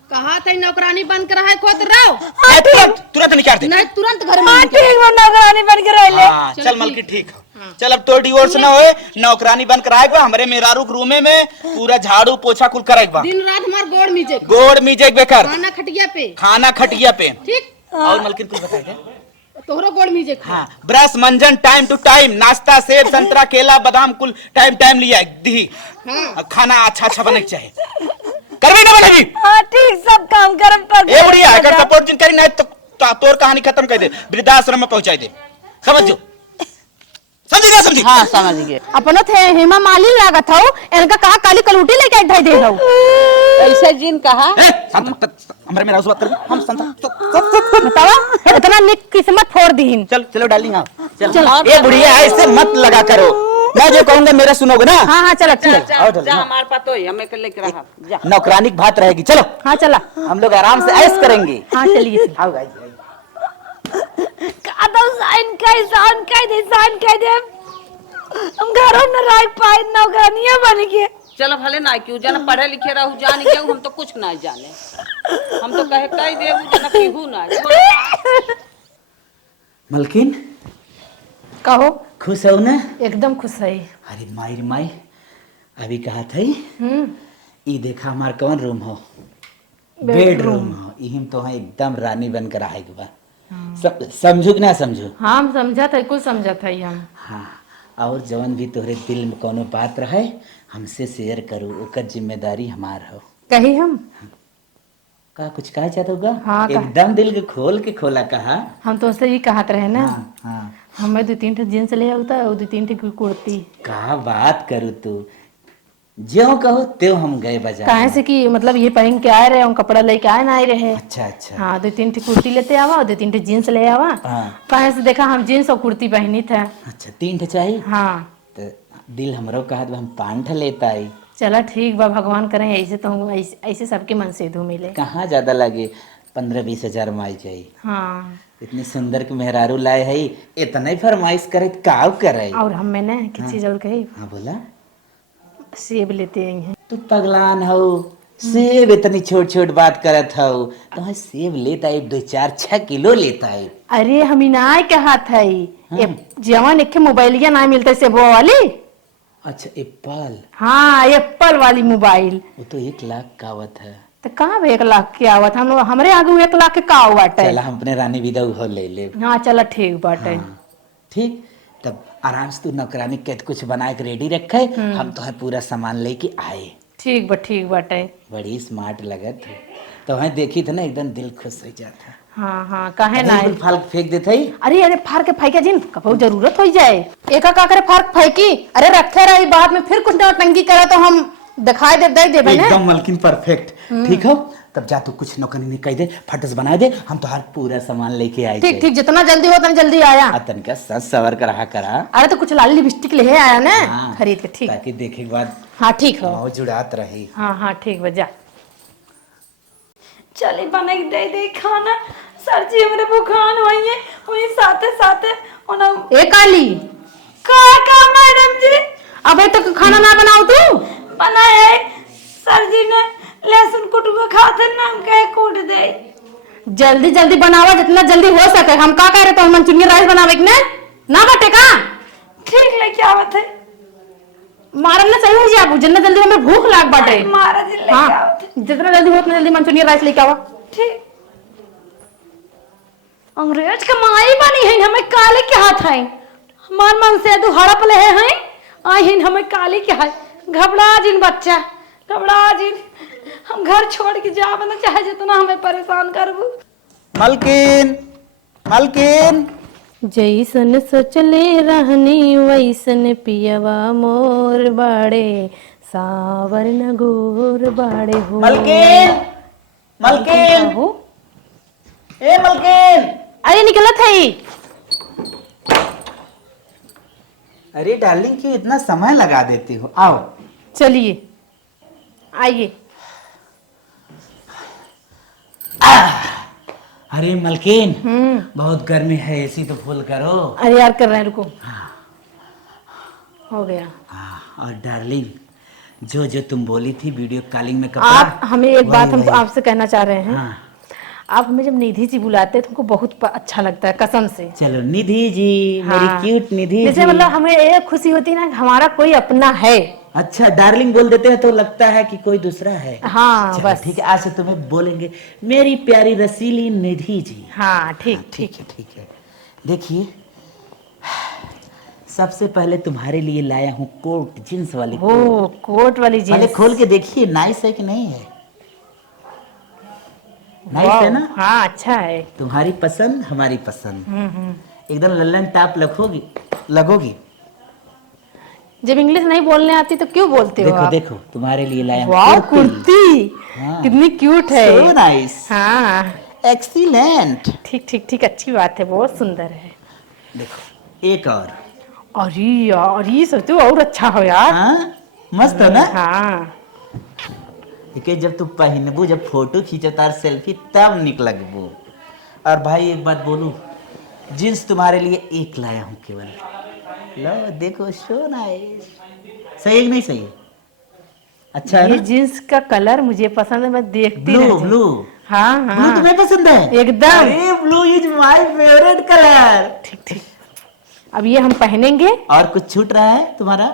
कहा था नौकरानी बन कर है खोद रहो तुरंत तुरंत निकाल दे नहीं तुरंत घर में हाँ ठीक वो नौकरानी बन के रह ले हाँ चल मलकी ठीक हो चल अब तो डिवोर्स ना होए नौकरानी बन कराएगा हमरे मेरारू रूमे में पूरा झाड़ू पोछा कुल कराएगा दिन रात हमार गोड़ मीजे बेकर खाना खटिया पे खाना खटिया पे ठीक और मलकिन कुछ बताए दे तोहरो गोड़ मीजे हाँ ब्रश मंजन टाइम टू टाइम नाश्ता सेब संतरा केला बादाम कुल टाइम टाइम लिया दी खाना अच्छा अच्छा बने के चाहिए करबी ना बनेगी हाँ ठीक सब काम करम पर ए बढ़िया है कर सपोर्ट जिन करी नहीं तो तोर कहानी खत्म कर दे वृद्धाश्रम में पहुंचाई दे समझो समझी ना समझी हाँ समझ गए। अपनो थे हेमा मालिन लागत हो इनका कहा काली कलूटी लेके ढाई दे रहो ऐसे जिन कहा ए हमरे मेरा उस बात कर हम संता बतावा इतना निक किस्मत फोड़ दीन चल चलो डार्लिंग आओ चल ए बुढ़िया ऐसे मत लगा करो मैं जो कहूंगा मेरा सुनोगे ना हाँ हाँ चलो चलो जा हमारे पास तो ही हमें लेके रहा जा नौकरानी की बात रहेगी चलो हाँ चला हम लोग आराम से ऐश करेंगे हाँ चलिए आओ गाइस कादम साइन कह दे हम घरों में रह पाए नौकरानियां बन के चलो भले ना क्यों जाना पढ़े लिखे रहू जान के हम तो कुछ ना जाने हम तो कहे कह दे जना पीहू ना मलकिन कहो खुश हो ना एकदम खुश है अरे माई माई अभी कहा था ई देखा हमार कौन रूम हो बेडरूम हो इहिम तो है एकदम रानी बनकर आएगी बा समझू कि ना समझू हाँ हम समझा था कुछ समझा था हम हाँ और जवन भी तोहरे दिल में कोनो बात रहे हमसे शेयर करू ओकर जिम्मेदारी हमार हो कही हम का कुछ कहा चाहता होगा हाँ, एकदम दिल के खोला कहा हम तो उससे ये कहते रहे ना हाँ, हाँ। हमें 2-3 जींस ले होता है 2-3 कुर्ती का बात करू तू जो कहो त्यो हम गए बाजार कहे से कि मतलब ये पहन के आए रहे हम कपड़ा लेके आए ना आए रहे अच्छा अच्छा हाँ 2-3 कुर्ती लेते आवा और 2-3 जींस ले आवा हाँ। कहे से देखा हम जींस और कुर्ती पहनी था अच्छा 3 चाहिए हाँ तो दिल हमरो कहा हम 5 लेता आई चला ठीक बा भगवान करें ऐसे तो हम ऐसे सबके मन से धू मिले कहाँ ज्यादा लगे 15-20 हजार माई चाहिए हाँ इतनी सुंदर के मेहरारू लाए है इतना ही फरमाइश करे का करे और हम में ना किस चीज और कही हाँ बोला सेब लेते आई हैं तू पगलान हो सेब इतनी छोट छोट बात करत हो तो सेब लेता है 2-4-6 किलो लेता है अरे हम इनाय कहा था जवान एक मोबाइलिया ना मिलता से वो वाली अच्छा एप्पल हाँ एप्पल वाली मोबाइल वो तो 1 लाख का आवत है तो कहाँ 1 लाख के आवत हम लोग हमरे आगे 1 लाख के का बाटे चला हम अपने रानी विदा हो ले ले हाँ चला ठीक बाटे हाँ, ठीक तब आराम से तू नौकरानी के कुछ बना के रेडी रखे हम तो है पूरा सामान लेके आए ठीक बाटे बड़ी स्मार्ट लगत है तो है देखी था ना एकदम दिल खुश हो जाता हाँ हाँ काहे ना अरे फाल फेंक देते ही अरे फार के फेंके जिन कभी जरूरत हो जाए एक का करे फार फेंकी अरे रखे रही बाद में फिर कुछ नौटंकी करे तो हम दिखाई दे देबे ना एकदम मलकिन परफेक्ट ठीक हो तब जा तू कुछ नौकरी नहीं कह दे फटस बना दे हम तो हर पूरा सामान लेके आए ठीक ठीक जितना जल्दी हो उतना जल्दी आया तन का सस सवर कर रहा करा अरे तो कुछ लाली लिपस्टिक ले आया ना हाँ, खरीद के ठीक ताकि देखे के बाद हाँ ठीक हो माँ जुड़ात रही हाँ हाँ ठीक बजा चली बना के दे खाना सर जी हमरे बुखार हुई है वही साथे साथे ओना ए काली का मैडम जी अबे तक खाना ना बनाओ तू बनाए सर जी ने लहसुन कुटुआ खाते नाम के कूट दे जल्दी जल्दी बनावा जितना जल्दी हो सके हम का कह रहे तो मंचूरियन राइस बनावे के ना बटे का ठीक लेके आवत है मारन ना सही हो जाए आप जितना जल्दी हमें भूख लाग बाटे मारा जी लेके हाँ आवत है जितना जल्दी हो उतना जल्दी मंचूरियन राइस लेके आवा ठीक अंग्रेज के माई बनी है हमें काले के हाथ है हमार मन से दो हड़प ले हैं आई हैं हमें काली के हाथ घबरा जिन बच्चा घबरा जिन हम घर छोड़ के जा बना चाहे जितना हमें परेशान करबू मलकिन मलकिन जैसन सोचले रहनी वैसन पियवा मोर बाड़े सावर न गोर बाड़े हो मलकिन मलकिन हो ए मलकिन अरे निकलत है अरे डार्लिंग क्यों इतना समय लगा देती हो आओ चलिए आइए अरे मलकिन, बहुत गर्मी है, एसी तो फुल करो। अरे यार कर रहे हैं, रुको। हो गया। हाँ, और डार्लिंग, जो जो तुम बोली थी वीडियो कॉलिंग में कपड़ा, आप हमें एक बात हम वही। आपसे कहना चाह रहे हैं। हाँ, आप हमें जब निधि जी बुलाते हैं तो हमको बहुत अच्छा लगता है, कसम से। चलो निधि जी, मेरी हाँ। क्यूट निधि जैसे जी। मतलब हमें ये खुशी होती है ना कि हमारा कोई अपना है। अच्छा, डार्लिंग बोल देते हैं तो लगता है कि कोई दूसरा है। हाँ चलो, बस। ठीक है, आज से तुम्हें बोलेंगे मेरी प्यारी रसीली निधि जी। हाँ ठीक ठीक है, ठीक है। देखिए, सबसे पहले तुम्हारे लिए लाया हूँ कोट, जींस वाली वो कोट। कोट वाली पहले जींस। खोल के देखिए, नाइस है कि नहीं है? नाइस है ना? हाँ अच्छा है। तुम्हारी पसंद हमारी पसंद, एकदम लल्लन टाप लगोगी। जब इंग्लिश नहीं बोलने आती तो क्यों बोलते हो देखो आप? देखो, तुम्हारे लिए लाया हूँ वाह कुर्ती, हाँ। कितनी क्यूट है। So nice. हाँ एक्सीलेंट। ठीक ठीक ठीक, अच्छी बात है, बहुत सुंदर है। देखो, एक और। अरे यार ये सोचते हो और अच्छा हो यार। हाँ, मस्त है ना? हाँ देखिए, जब तुम पहनबू, जब फोटो खींचो तार सेल्फी, तब निक लगबू। और भाई एक बात बोलूं, जींस तुम्हारे लिए एक लाया हूँ केवल। लो देखो, सो नाइस। सही है कि नहीं सही है? अच्छा है ये ना? जींस का कलर मुझे पसंद है, मैं देखती ब्लू रह ब्लू हाँ ब्लू हाँ तुम्हें पसंद है? एकदम। अरे blue is my favourite colour. ठीक ठीक, अब ये हम पहनेंगे। और कुछ छूट रहा है तुम्हारा?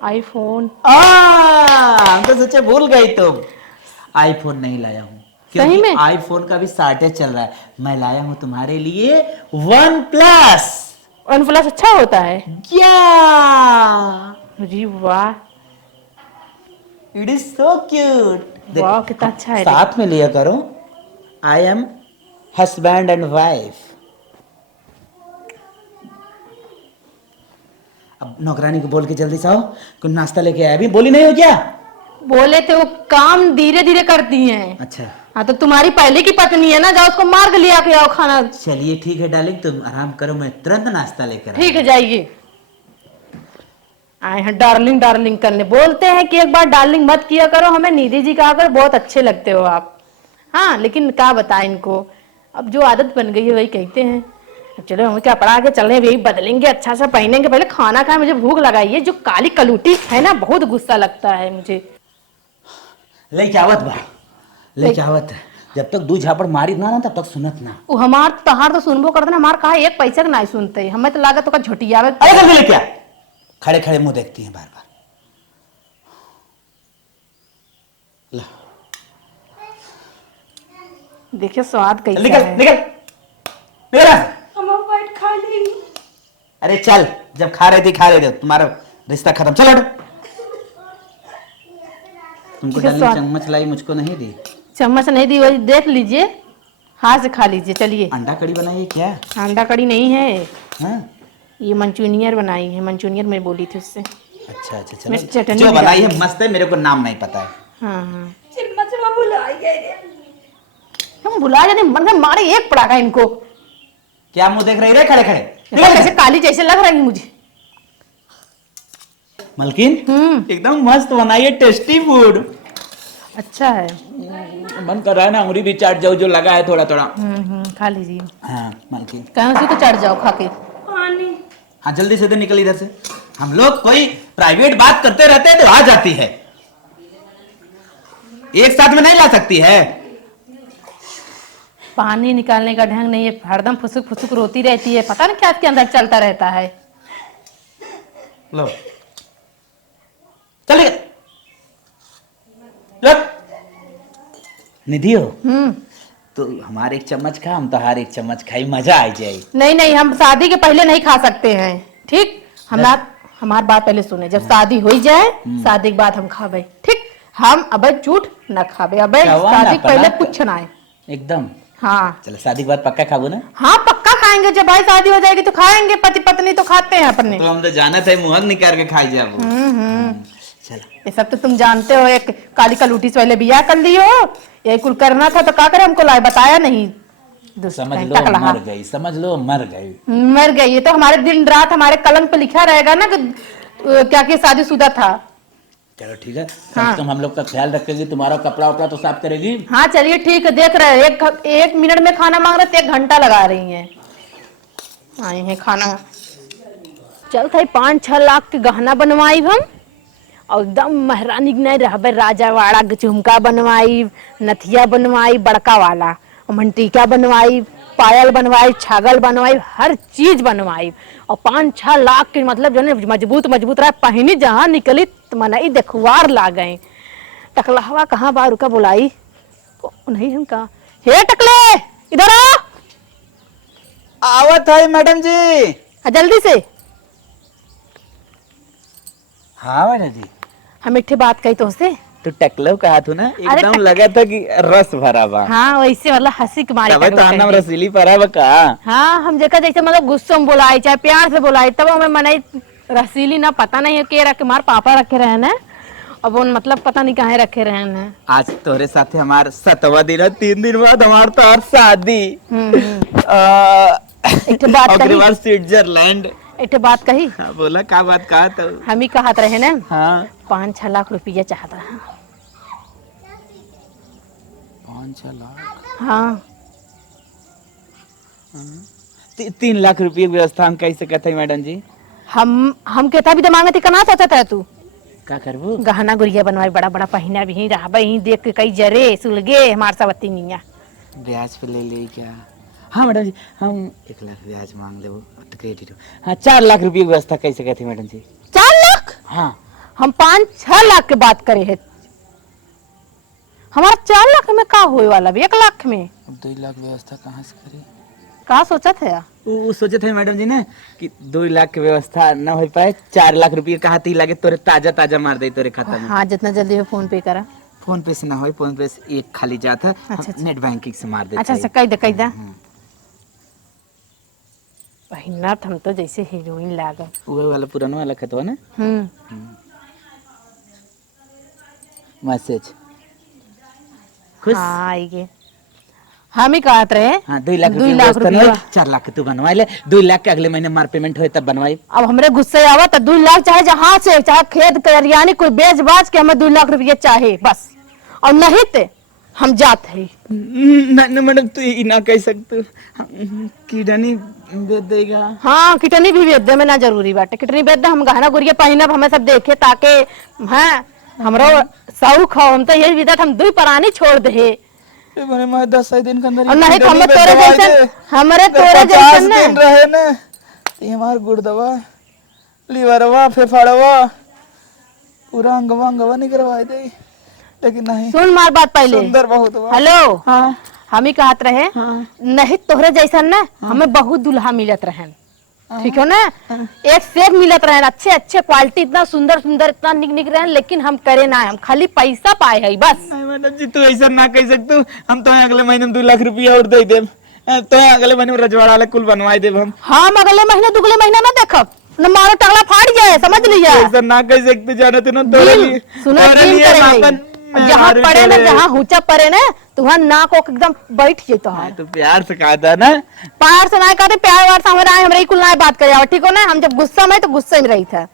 आईफोन। हम तो सोचे भूल गई तुम। आईफोन नहीं लाया हूँ, सही में? आईफोन का भी शॉर्टेज चल रहा है। मैं लाया हूँ तुम्हारे लिए वन प्लस। वन प्लस अच्छा होता है? क्या? अरे वाह, इट इज सो क्यूट। वाह कितना अच्छा है। साथ में लिया करो। I am husband and wife. अब नौकरानी को बोल के जल्दी से आओ, कुछ नाश्ता लेके आया। अभी बोली नहीं हो क्या? बोले थे वो काम धीरे धीरे करती हैं। अच्छा, हाँ तो तुम्हारी पहले की पत्नी है ना, जाओ उसको मार के लिया के आओ खाना। चलिए ठीक है डार्लिंग, तुम आराम करो, मैं तुरंत नाश्ता लेकर ठीक है जाइए। आए हैं डार्लिंग डार्लिंग करने, बोलते हैं कि एक बार डार्लिंग मत किया करो, हमें निधि जी कहा करो, बहुत अच्छे लगते हो आप। हाँ लेकिन क्या बताएं इनको, अब जो आदत बन गई है वही कहते हैं। अब चलो हमें क्या पड़ा के चल रहे हैं, वही बदलेंगे, अच्छा सा पहनेंगे, पहले खाना खाए, मुझे भूख लगाई है। जो काली कलूटी है ना, बहुत गुस्सा लगता है मुझे। लेके आवत बा, लेके आवत। जब तक दू झापड़ मारी ना तब तक सुनत ना। वो हमार तहार तो सुनबो करते ना, हमार कहा एक पैसा का नहीं सुनते, हमें तो लागत तो झुटियावे। अरे जल्दी लेके आ। खड़े खड़े मुंह देखती हैं बार बार। ला, देखिए स्वाद कैसा निकल है। निकल निकल। हम बैठ खा लेंगे। अरे चल, जब खा रहे थे खा रहे थे, तुम्हारा रिश्ता खत्म। चलो हटो। तुमको ठीक है, डाली स्वाद। चम्मच लाई, मुझको नहीं दी। चम्मच नहीं दी, वही देख लीजिए, हाथ से खा लीजिए। चलिए। अंडा कड़ी बनाई है क्या? अंडा कड़ी नहीं है, हाँ? ये मंचूरियन बनाई है। मंचूरियन मैं बोली थी उससे। अच्छा अच्छा, मिर्च चलो चटनी जो भी बनाई डाली है मस्त है, मेरे को नाम नहीं पता है। हाँ हाँ हम भुला जाते, मन में मारे एक पड़ाका इनको। क्या मुंह देख रही रे खड़े खड़े? देखो कैसे काली जैसे लग रही है मुझे। मलकिन, एकदम मस्त बनाई है, टेस्टी फूड। अच्छा है। मन कर रहा है ना अंगुरी भी चाट जाओ, जो लगा है थोड़ा थोड़ा। खा लीजिए। हाँ मलकिन, कहाँ से तो चढ़ जाओ खा के। हाँ जल्दी से निकल इधर से। हम लोग कोई प्राइवेट बात करते रहते हैं तो आ जाती है, एक साथ में नहीं ला सकती है। पानी निकालने का ढंग नहीं है, हरदम फुसुक फुसुक रोती रहती है, पता नहीं क्या इसके अंदर चलता रहता है। लो चलिए। लो निधि हो तो हमारे एक चम्मच खा, हम तो हर एक चम्मच खाई, मजा आ जाए। नहीं नहीं, हम शादी के पहले नहीं खा सकते हैं, ठीक? हमार बात पहले सुने, जब शादी हो जाए, शादी के बाद हम खावे, ठीक? हम अब झूठ न खावे, अब शादी के पहले कुछ ना है एकदम। हाँ चलो शादी के बाद पक्का खाबो ना? हाँ पक्का खाएंगे, जब भाई शादी हो जाएगी तो खाएंगे, पति पत्नी तो खाते हैं अपने। तो हम तो जाना था मुहर निकाल के खाई जाबो। चलो ये सब तो तुम जानते हो, एक काली कलूटी से पहले बियाह कर ली हो, यही कुल करना था तो क्या करे, हमको लाए बताया नहीं। समझ लो मर गई, समझ लो मर गई। मर गई, ये तो हमारे दिन रात हमारे कलंक पे लिखा रहेगा ना कि क्या कि शादीशुदा था। चलो ठीक है, तुम हम लोग का ख्याल रखेगी, तुम्हारा कपड़ा उपड़ा तो साफ करेगी। हाँ चलिए ठीक है, देख रहे हैं एक मिनट में खाना मांग रहे थे, 1 घंटा लगा रही हैं। आए हैं खाना। चल था 5-6 लाख के गहना बनवाई हम, और एकदम महारानी के नहीं रहबे, राजा वाला के झुमका बनवाई, नथिया बनवाई बड़का वाला, मंटिका बनवाई, पायल बनवाई, छागल बनवाई, हर चीज बनवाई। और 5-6 लाख के मतलब जो मजबूत रहा, पहनी जहाँ निकली तो मनई देखवार ला गए। टकलहवा कहाँ बार रुका बुलाई, नहीं हम कहा, हे टकले इधर आवत है मैडम जी। जल्दी से। हाँ मैडम जी। हम मिठे बात कही तो से, तो टकलो कहा था ना, एकदम लगा था कि रस भरा बा। हाँ वैसे मतलब हंसी के मारे तबे तो टकला नाम कही। रसीली परा बा का। हाँ हम जैसे जैसे मतलब गुस्से में बुलाई चाहे प्यार से बुलाई, तब हमें मनाई रसीली ना, पता नहीं है के रखे, मार पापा रखे रहे ना, अब वो मतलब पता नहीं कहाँ रखे रहे ना। आज तोरे साथे हमार 7वां दिन है, 3 दिन बाद हमार तो और शादी। एक बात अगली कही, बार स्विट्जरलैंड। एक बात कही, हाँ, बोला का बात कहा तो। हम ही कहत रहे ना, हाँ 5-6 लाख रुपया चाहता है। 5-6 लाख। हाँ 3 लाख रुपये की व्यवस्था हम कैसे कहते हैं मैडम जी? हम कहता भी तो मांगे थी, कना सोचा था तू? का करबू? गहना गुड़िया बनवाई, बड़ा बड़ा पहिना भी ही रहा ही, देख के कई जरे सुलगे हमार सबती निया। ब्याज पे ले ले क्या? हाँ मैडम जी, हम 1 लाख ब्याज मांग ले, तो क्रेडिट। हाँ 4 लाख रुपये की व्यवस्था कैसे कहते हैं मैडम जी? 4 लाख? हाँ हम 5-6 लाख के बात करे है। हमारा 4 लाख में का होए वाला भी, 1 लाख में? अब 2 लाख व्यवस्था कहाँ से करी? कहा सोचा था? वो सोचे थे मैडम जी ने कि 2 लाख की व्यवस्था न हो पाए, 4 लाख रुपये कहा ती लागे तोरे ताजा ताजा मार दे तोरे खाता में। हाँ जितना जल्दी हो फोन पे करा। फोन पे से ना हो, फोन पे से एक खाली जाता, अच्छा। नेट बैंकिंग से मार देते। अच्छा कही दे पहिना हम तो जैसे हीरोइन लागल। वो वाला पुराना वाला खतवा ना। मैसेज खुश। हाँ आइए, हम ही कहत रहे। हाँ 2 लाख 2 लाख रुपया। 4 लाख के तू बनवा ले, 2 लाख के अगले महीने मार पेमेंट होए तब बनवाई। अब हमरे गुस्से आवा तो 2 लाख चाहे जहाँ से, चाहे खेत करियानी कोई बेच बाच के, हमें 2 लाख रुपया चाहे बस, और नहीं ते हम जाते हैं। नहीं मैडम तू ये ना कह सकते, किडनी दे देगा। हाँ कितनी भी बेच दे में ना जरूरी बाटे, कितनी बेच दे, हम गहना गुड़िया पहिनब, हमें सब देखे ताके। हाँ हमरो शौक हो, हम तो यही विदा हम 2 प्राणी छोड़ दे। मैंने मैं 10 दिन के अंदर और नहीं तो हमें तोरे जैसे, हमारे तोरे जैसे ना रहे ना, ये हमार गुर्दवा, लीवरवा, फेफड़वा, पूरा अंगवा निकलवा दे, लेकिन नहीं। सुन मार बात पहले, सुंदर बहुत बा। हेलो। हाँ हम ही कहत रहे, नहीं तोहरे जैसा ना हमें बहुत दुल्हा मिलत रहे, ठीक है ना, एक से एक मिलत रहे, अच्छे अच्छे क्वालिटी, इतना सुंदर सुंदर, इतना निक रहे, लेकिन हम करे ना, हम खाली पैसा पाए है बस। नहीं मैडम जी तू ऐसा ना कह सकते, हम तो अगले महीने में 2 लाख रुपया और दे देम, तो अगले महीने में रजवाड़ा वाला कुल बनवाई देब हम अगले महीने दुगले महीना ना देखब, न मारो टगला फाट जाए, समझ लीजिए। ऐसा ना कह सकते, जाना तू ना तोरे लिए, सुनो तोरे डील लिए करे हम है। अपन जहाँ पड़े ना, जहाँ हुचा पड़े ना, तो वहाँ नाक को एकदम बैठ जाए तो तो प्यार से कहा था ना, प्यार से ना कहते, प्यार वार से हमारे हमारे कुल ना बात करे, ठीक हो ना, हम जब गुस्सा में तो गुस्से में रही था।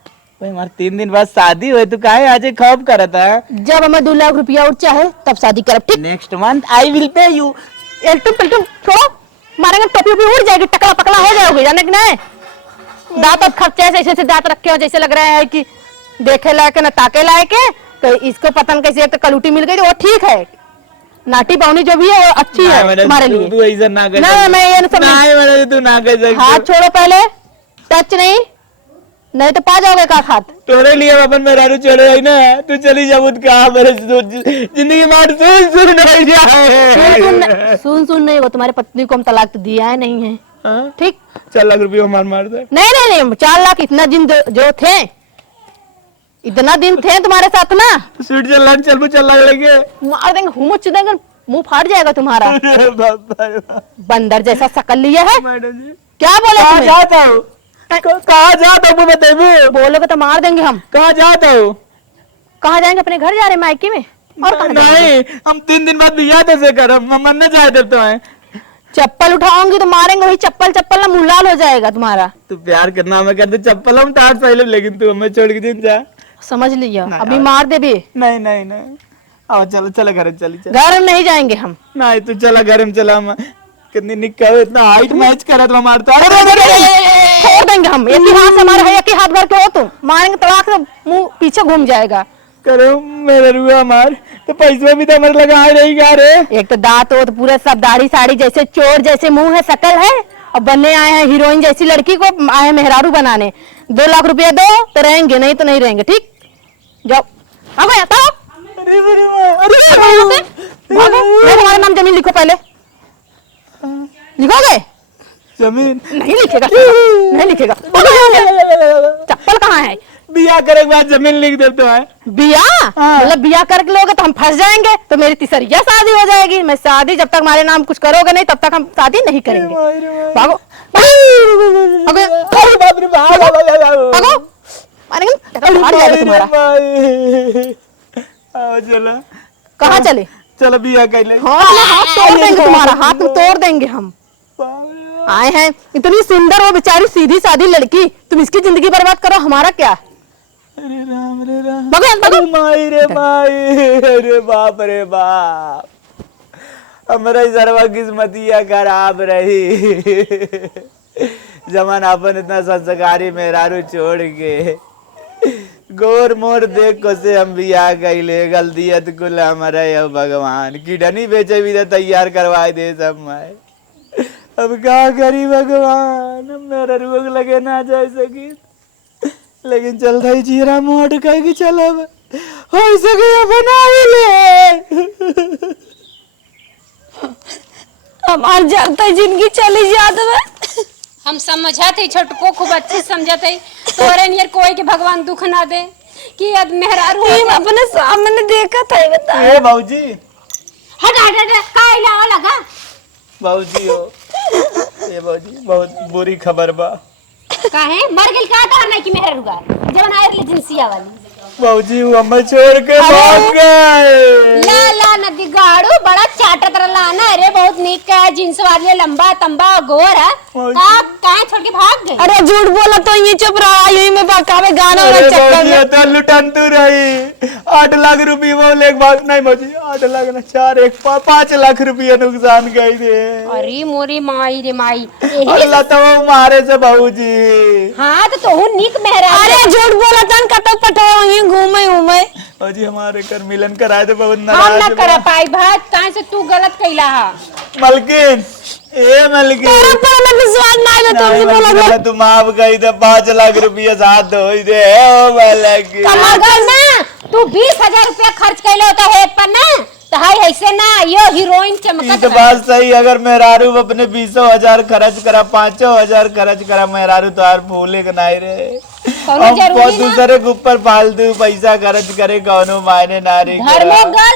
भाई हमारे 3 दिन बाद शादी हुई, तू काहे आज खौफ करा था? जब हमें 2 लाख रुपया और चाहे तब शादी करब, ठीक? Next month I will pay you. एल्टू पल्टू छोड़ो, मारेंगे टोपी भी उड़ जाएगी, टकला पकला हो जाओगे, जाने कि नहीं? दांत और खर्चे ऐसे ऐसे दांत रखे हो, जैसे लग रहा है कि देखे लायक न ताके लायक है, तो इसको पता नहीं कैसे तो कलूटी मिल गई, तो वो ठीक है, नाटी बाउनी जो भी है वो अच्छी है तुम्हारे लिए। तू ऐसा ना कर, ना मैं ये सब नहीं मैडम तू ना कर सकती। हाथ छोड़ो पहले, टच नहीं तो पा जाओगे का हाथ। तोरे लिए अपन मेहरारू चले आई ना, तू चली जा मुझ कहा मेरे जिंदगी मार सुन नहीं जाए। सुन नहीं वो तुम्हारे पत्नी को हम तलाक तो दिया है नहीं है, ठीक? 4 लाख रुपया मार दे। नहीं 4 लाख इतना दिन जो थे, इतना दिन थे तुम्हारे साथ ना, स्विट्जरलैंड चल लगे, मार देंगे, देंगे, मुंह फाट जाएगा तुम्हारा। बंदर जैसा शकल लिया है। मैडम जी क्या बोले? कहाँ जाता हूँ, कहाँ जाता हूँ बताइए। बोलोगे तो मार देंगे हम। कहाँ जाता हूँ? कहाँ जाएंगे? अपने घर जा रहे मायके में। और कहाँ जाएंगे? नहीं हम 3 दिन बाद बिया कैसे करब, मरने जाए देव तो है। चप्पल उठाऊंगी तो मारेंगे, वही चप्पल ना मुंह लाल हो जाएगा तुम्हारा। तू प्यार करना हमें कर दे, चप्पल हम टाट पहले, लेकिन तू हमें छोड़ के दिन जा। समझ लिया, नहीं, अभी मार दे भी। नहीं नहीं नहीं, आओ चलो चलो घर में चली चल। घर में नहीं जाएंगे हम। नहीं तू चला घर में चला, हम कितनी निक्का है, इतना हाइट मैच करा तो मारता। अरे अरे अरे छोड़ देंगे हम, एक ही हाथ से हमारे है, एक ही हाथ भर के हो तुम, मारेंगे तड़ाक से मुंह पीछे घूम जाएगा। करो मेरा रुआ मार, तो पैसा भी तो हमारे लगा रहेगा रे। एक तो दांत हो तो पूरे सब दाढ़ी साड़ी जैसे चोर जैसे मुंह है, शकल है, और बनने आए हैं हीरोइन जैसी लड़की को आए हैं मेहरारू बनाने। 2 लाख रुपया दो तो रहेंगे, नहीं तो नहीं रहेंगे। ठीक जाओ, आ गया तो अरे मेरी माँ, अरे हमारा नाम जमीन लिखो पहले। लिखोगे? जमीन नहीं लिखेगा, नहीं लिखेगा। चप्पल कहाँ है? बिया करे के बाद जमीन लिख देते हैं। बिया मतलब बिया करके लोगे तो हम फंस जाएंगे, तो मेरी तीसरिया शादी हो जाएगी। मैं शादी जब तक हमारे नाम कुछ करोगे नहीं तब तक हम शादी नहीं करेंगे। भागो अरे बाप रे बाप, भागो, मारेंगे फाड़ जाएगा तुम्हारा। आओ चलो। कहाँ चले? चलो बिया कर ले। हाँ, अपना हाथ तोड़ देंगे, तुम्हारा हाथ तोड़ देंगे हम। आए हैं इतनी सुंदर और बेचारी सीधी सादी लड़की, तुम इसकी जिंदगी बर्बाद करो, हमारा क्या? अरे राम रे राम, भगवान अरे माई रे माई, अरे बाप रे बाप, हमारा सर्वा किस्मतिया खराब रही। जमान अपन इतना संस्कारी मेहरारू छोड़ के गोर मोर देख को से हम बिया कैले, गलतियत कुल हमारा है भगवान। किडनी बेचे भी तो तैयार करवाए दे सब माए। अब क्या करी भगवान, मेरा रोग लगे ना जा सकी, लेकिन चल रही जीरा मोड़ कह के चलब हो सके बना ले। हमार जाता जिंदगी चली जात में। हम समझत है, छोटको खूब अच्छे समझत है, तोरे नियर कोई के भगवान दुख ना दे कि अब मेहरारू अपने सामने देखा था, बता। ए बाबूजी, हट हट हट, का इलावा लगा बाबूजी हो, ए बाबूजी बहुत बुरी खबर बा। काहे मर गेल का था नहीं कि मेहरारू का जवन आयर ले जिंसिया वाली। बाबूजी वो हमें छोड़ के भाग गए। ला ला नदी गाड़ू बड़ा चाटत रला ना, अरे बहुत नीक का जींस वाली लंबा तंबा गोर है, आप काहे छोड़ के भाग गए? अरे झूठ बोला तो ये चुप रहा, यही में बकावे गाना वाला अरे चक्कर बाबूजी में। तो लुटन तू रही। 8 लाख रुपये वो लेक भाग, नहीं बाबूजी 8 लाख ना 5 लाख रुपये नुकसान गई थे। अरे मोरी माई रे माई, अल्लाह तो वो मारे से बाबूजी। हाँ तो तू नीक मेहरारू। अरे झूठ बोला तन कतक पटो ये घूमे घूमे। बाबूजी हमारे कर मिलन कराए तो बहुत हम ना नाराज कर पाई भात, काहे से तू गलत कैला हा? मलकिन, ए मलकिन, तेरा पर मैं विश्वास नहीं है, तुमसे बोला मैं तू माफ गई तो 5 लाख रुपये साथ दो दे ओ मलकिन। अगर ना तू 20,000 रुपया खर्च कैले होता है पर ना तो हाय ऐसे ना यो हीरोइन ये चमकत तो बात सही, अगर मेहरारू अपने 20,000 खर्च करा, 5,000 खर्च करा, मेहरारू तो यार भूले के नहीं रे। कोनो हम जरूरी ना। दूसरे के ऊपर फालतू पैसा खर्च करे कौनो मायने ना रे। धर्मो गल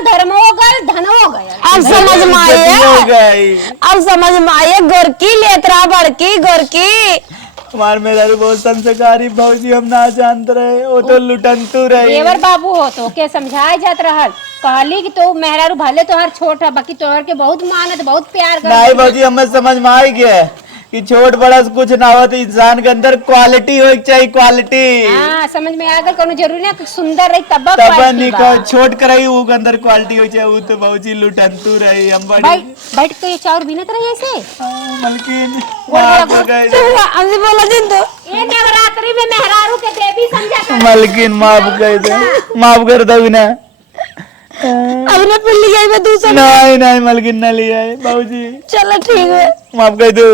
धनो गया। अब समझ में हो आए, गई। अब समझ में आए, गोरकी लेतरा बड़की गोरकी। हमारे मेहरारू बहुत संस्कारी भौजी, हम ना जानते रहे, वो तो लुटंतू रही। देवर बाबू हो तो के समझाए जात रहल, कहली कि तो मेहरारू भले तोहर छोट है, बाकी तोहर के बहुत मानत बहुत प्यार कर। नहीं भौजी हमें समझ में आ गया कि छोट बड़ा से कुछ ना हो, तो इंसान के अंदर क्वालिटी हो चाहिए, क्वालिटी। हाँ समझ में आ गल, कोनो जरूरी ना कि सुंदर रही तब तब क्वालिटी बा। छोट कराई वो के अंदर क्वालिटी हो चाहिए, वो तो भौजी लुटंतू रही। हम बड़ी बैठ के ये चाउर बिनत रही ऐसे। मलकिन माफ हो गए। हमसे बोला जिन तो ये नवरात्रि में मेहरारू के देवी समझा कर। मलकिन माफ कर दे, माफ कर दो ना। अब ना फिर लिया मैं दूसरा। नहीं नहीं मलकिन ना लिया है बाबूजी, चलो ठीक है। माफ कर दो।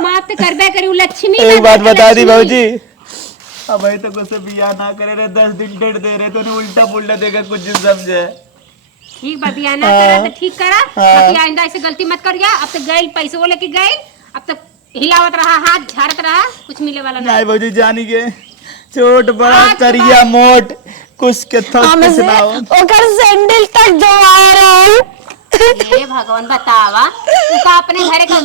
माफ तो करबे करी लक्ष्मी। एक बात बता दी बाबूजी, अब भाई तो कुछ बिया ना करे रे, 10 दिन डेट दे रहे तो उल्टा पुल्टा देकर कुछ समझे। ठीक बा, बिया ना करा तो ठीक करा, बाकी आइंदा ऐसे गलती मत करिया। अब तो गइल पैसे वो लेके गइल, अब तो हिलावत रहा, हाथ झाड़त रहा, कुछ मिले वाला नहीं। नहीं बाबूजी जानी के छोट बड़ा करिया मोट कुछ के थक सुनाओ। ओकर सैंडल तक जो आ रहा है। हे भगवान बतावा, तू का अपने घरे का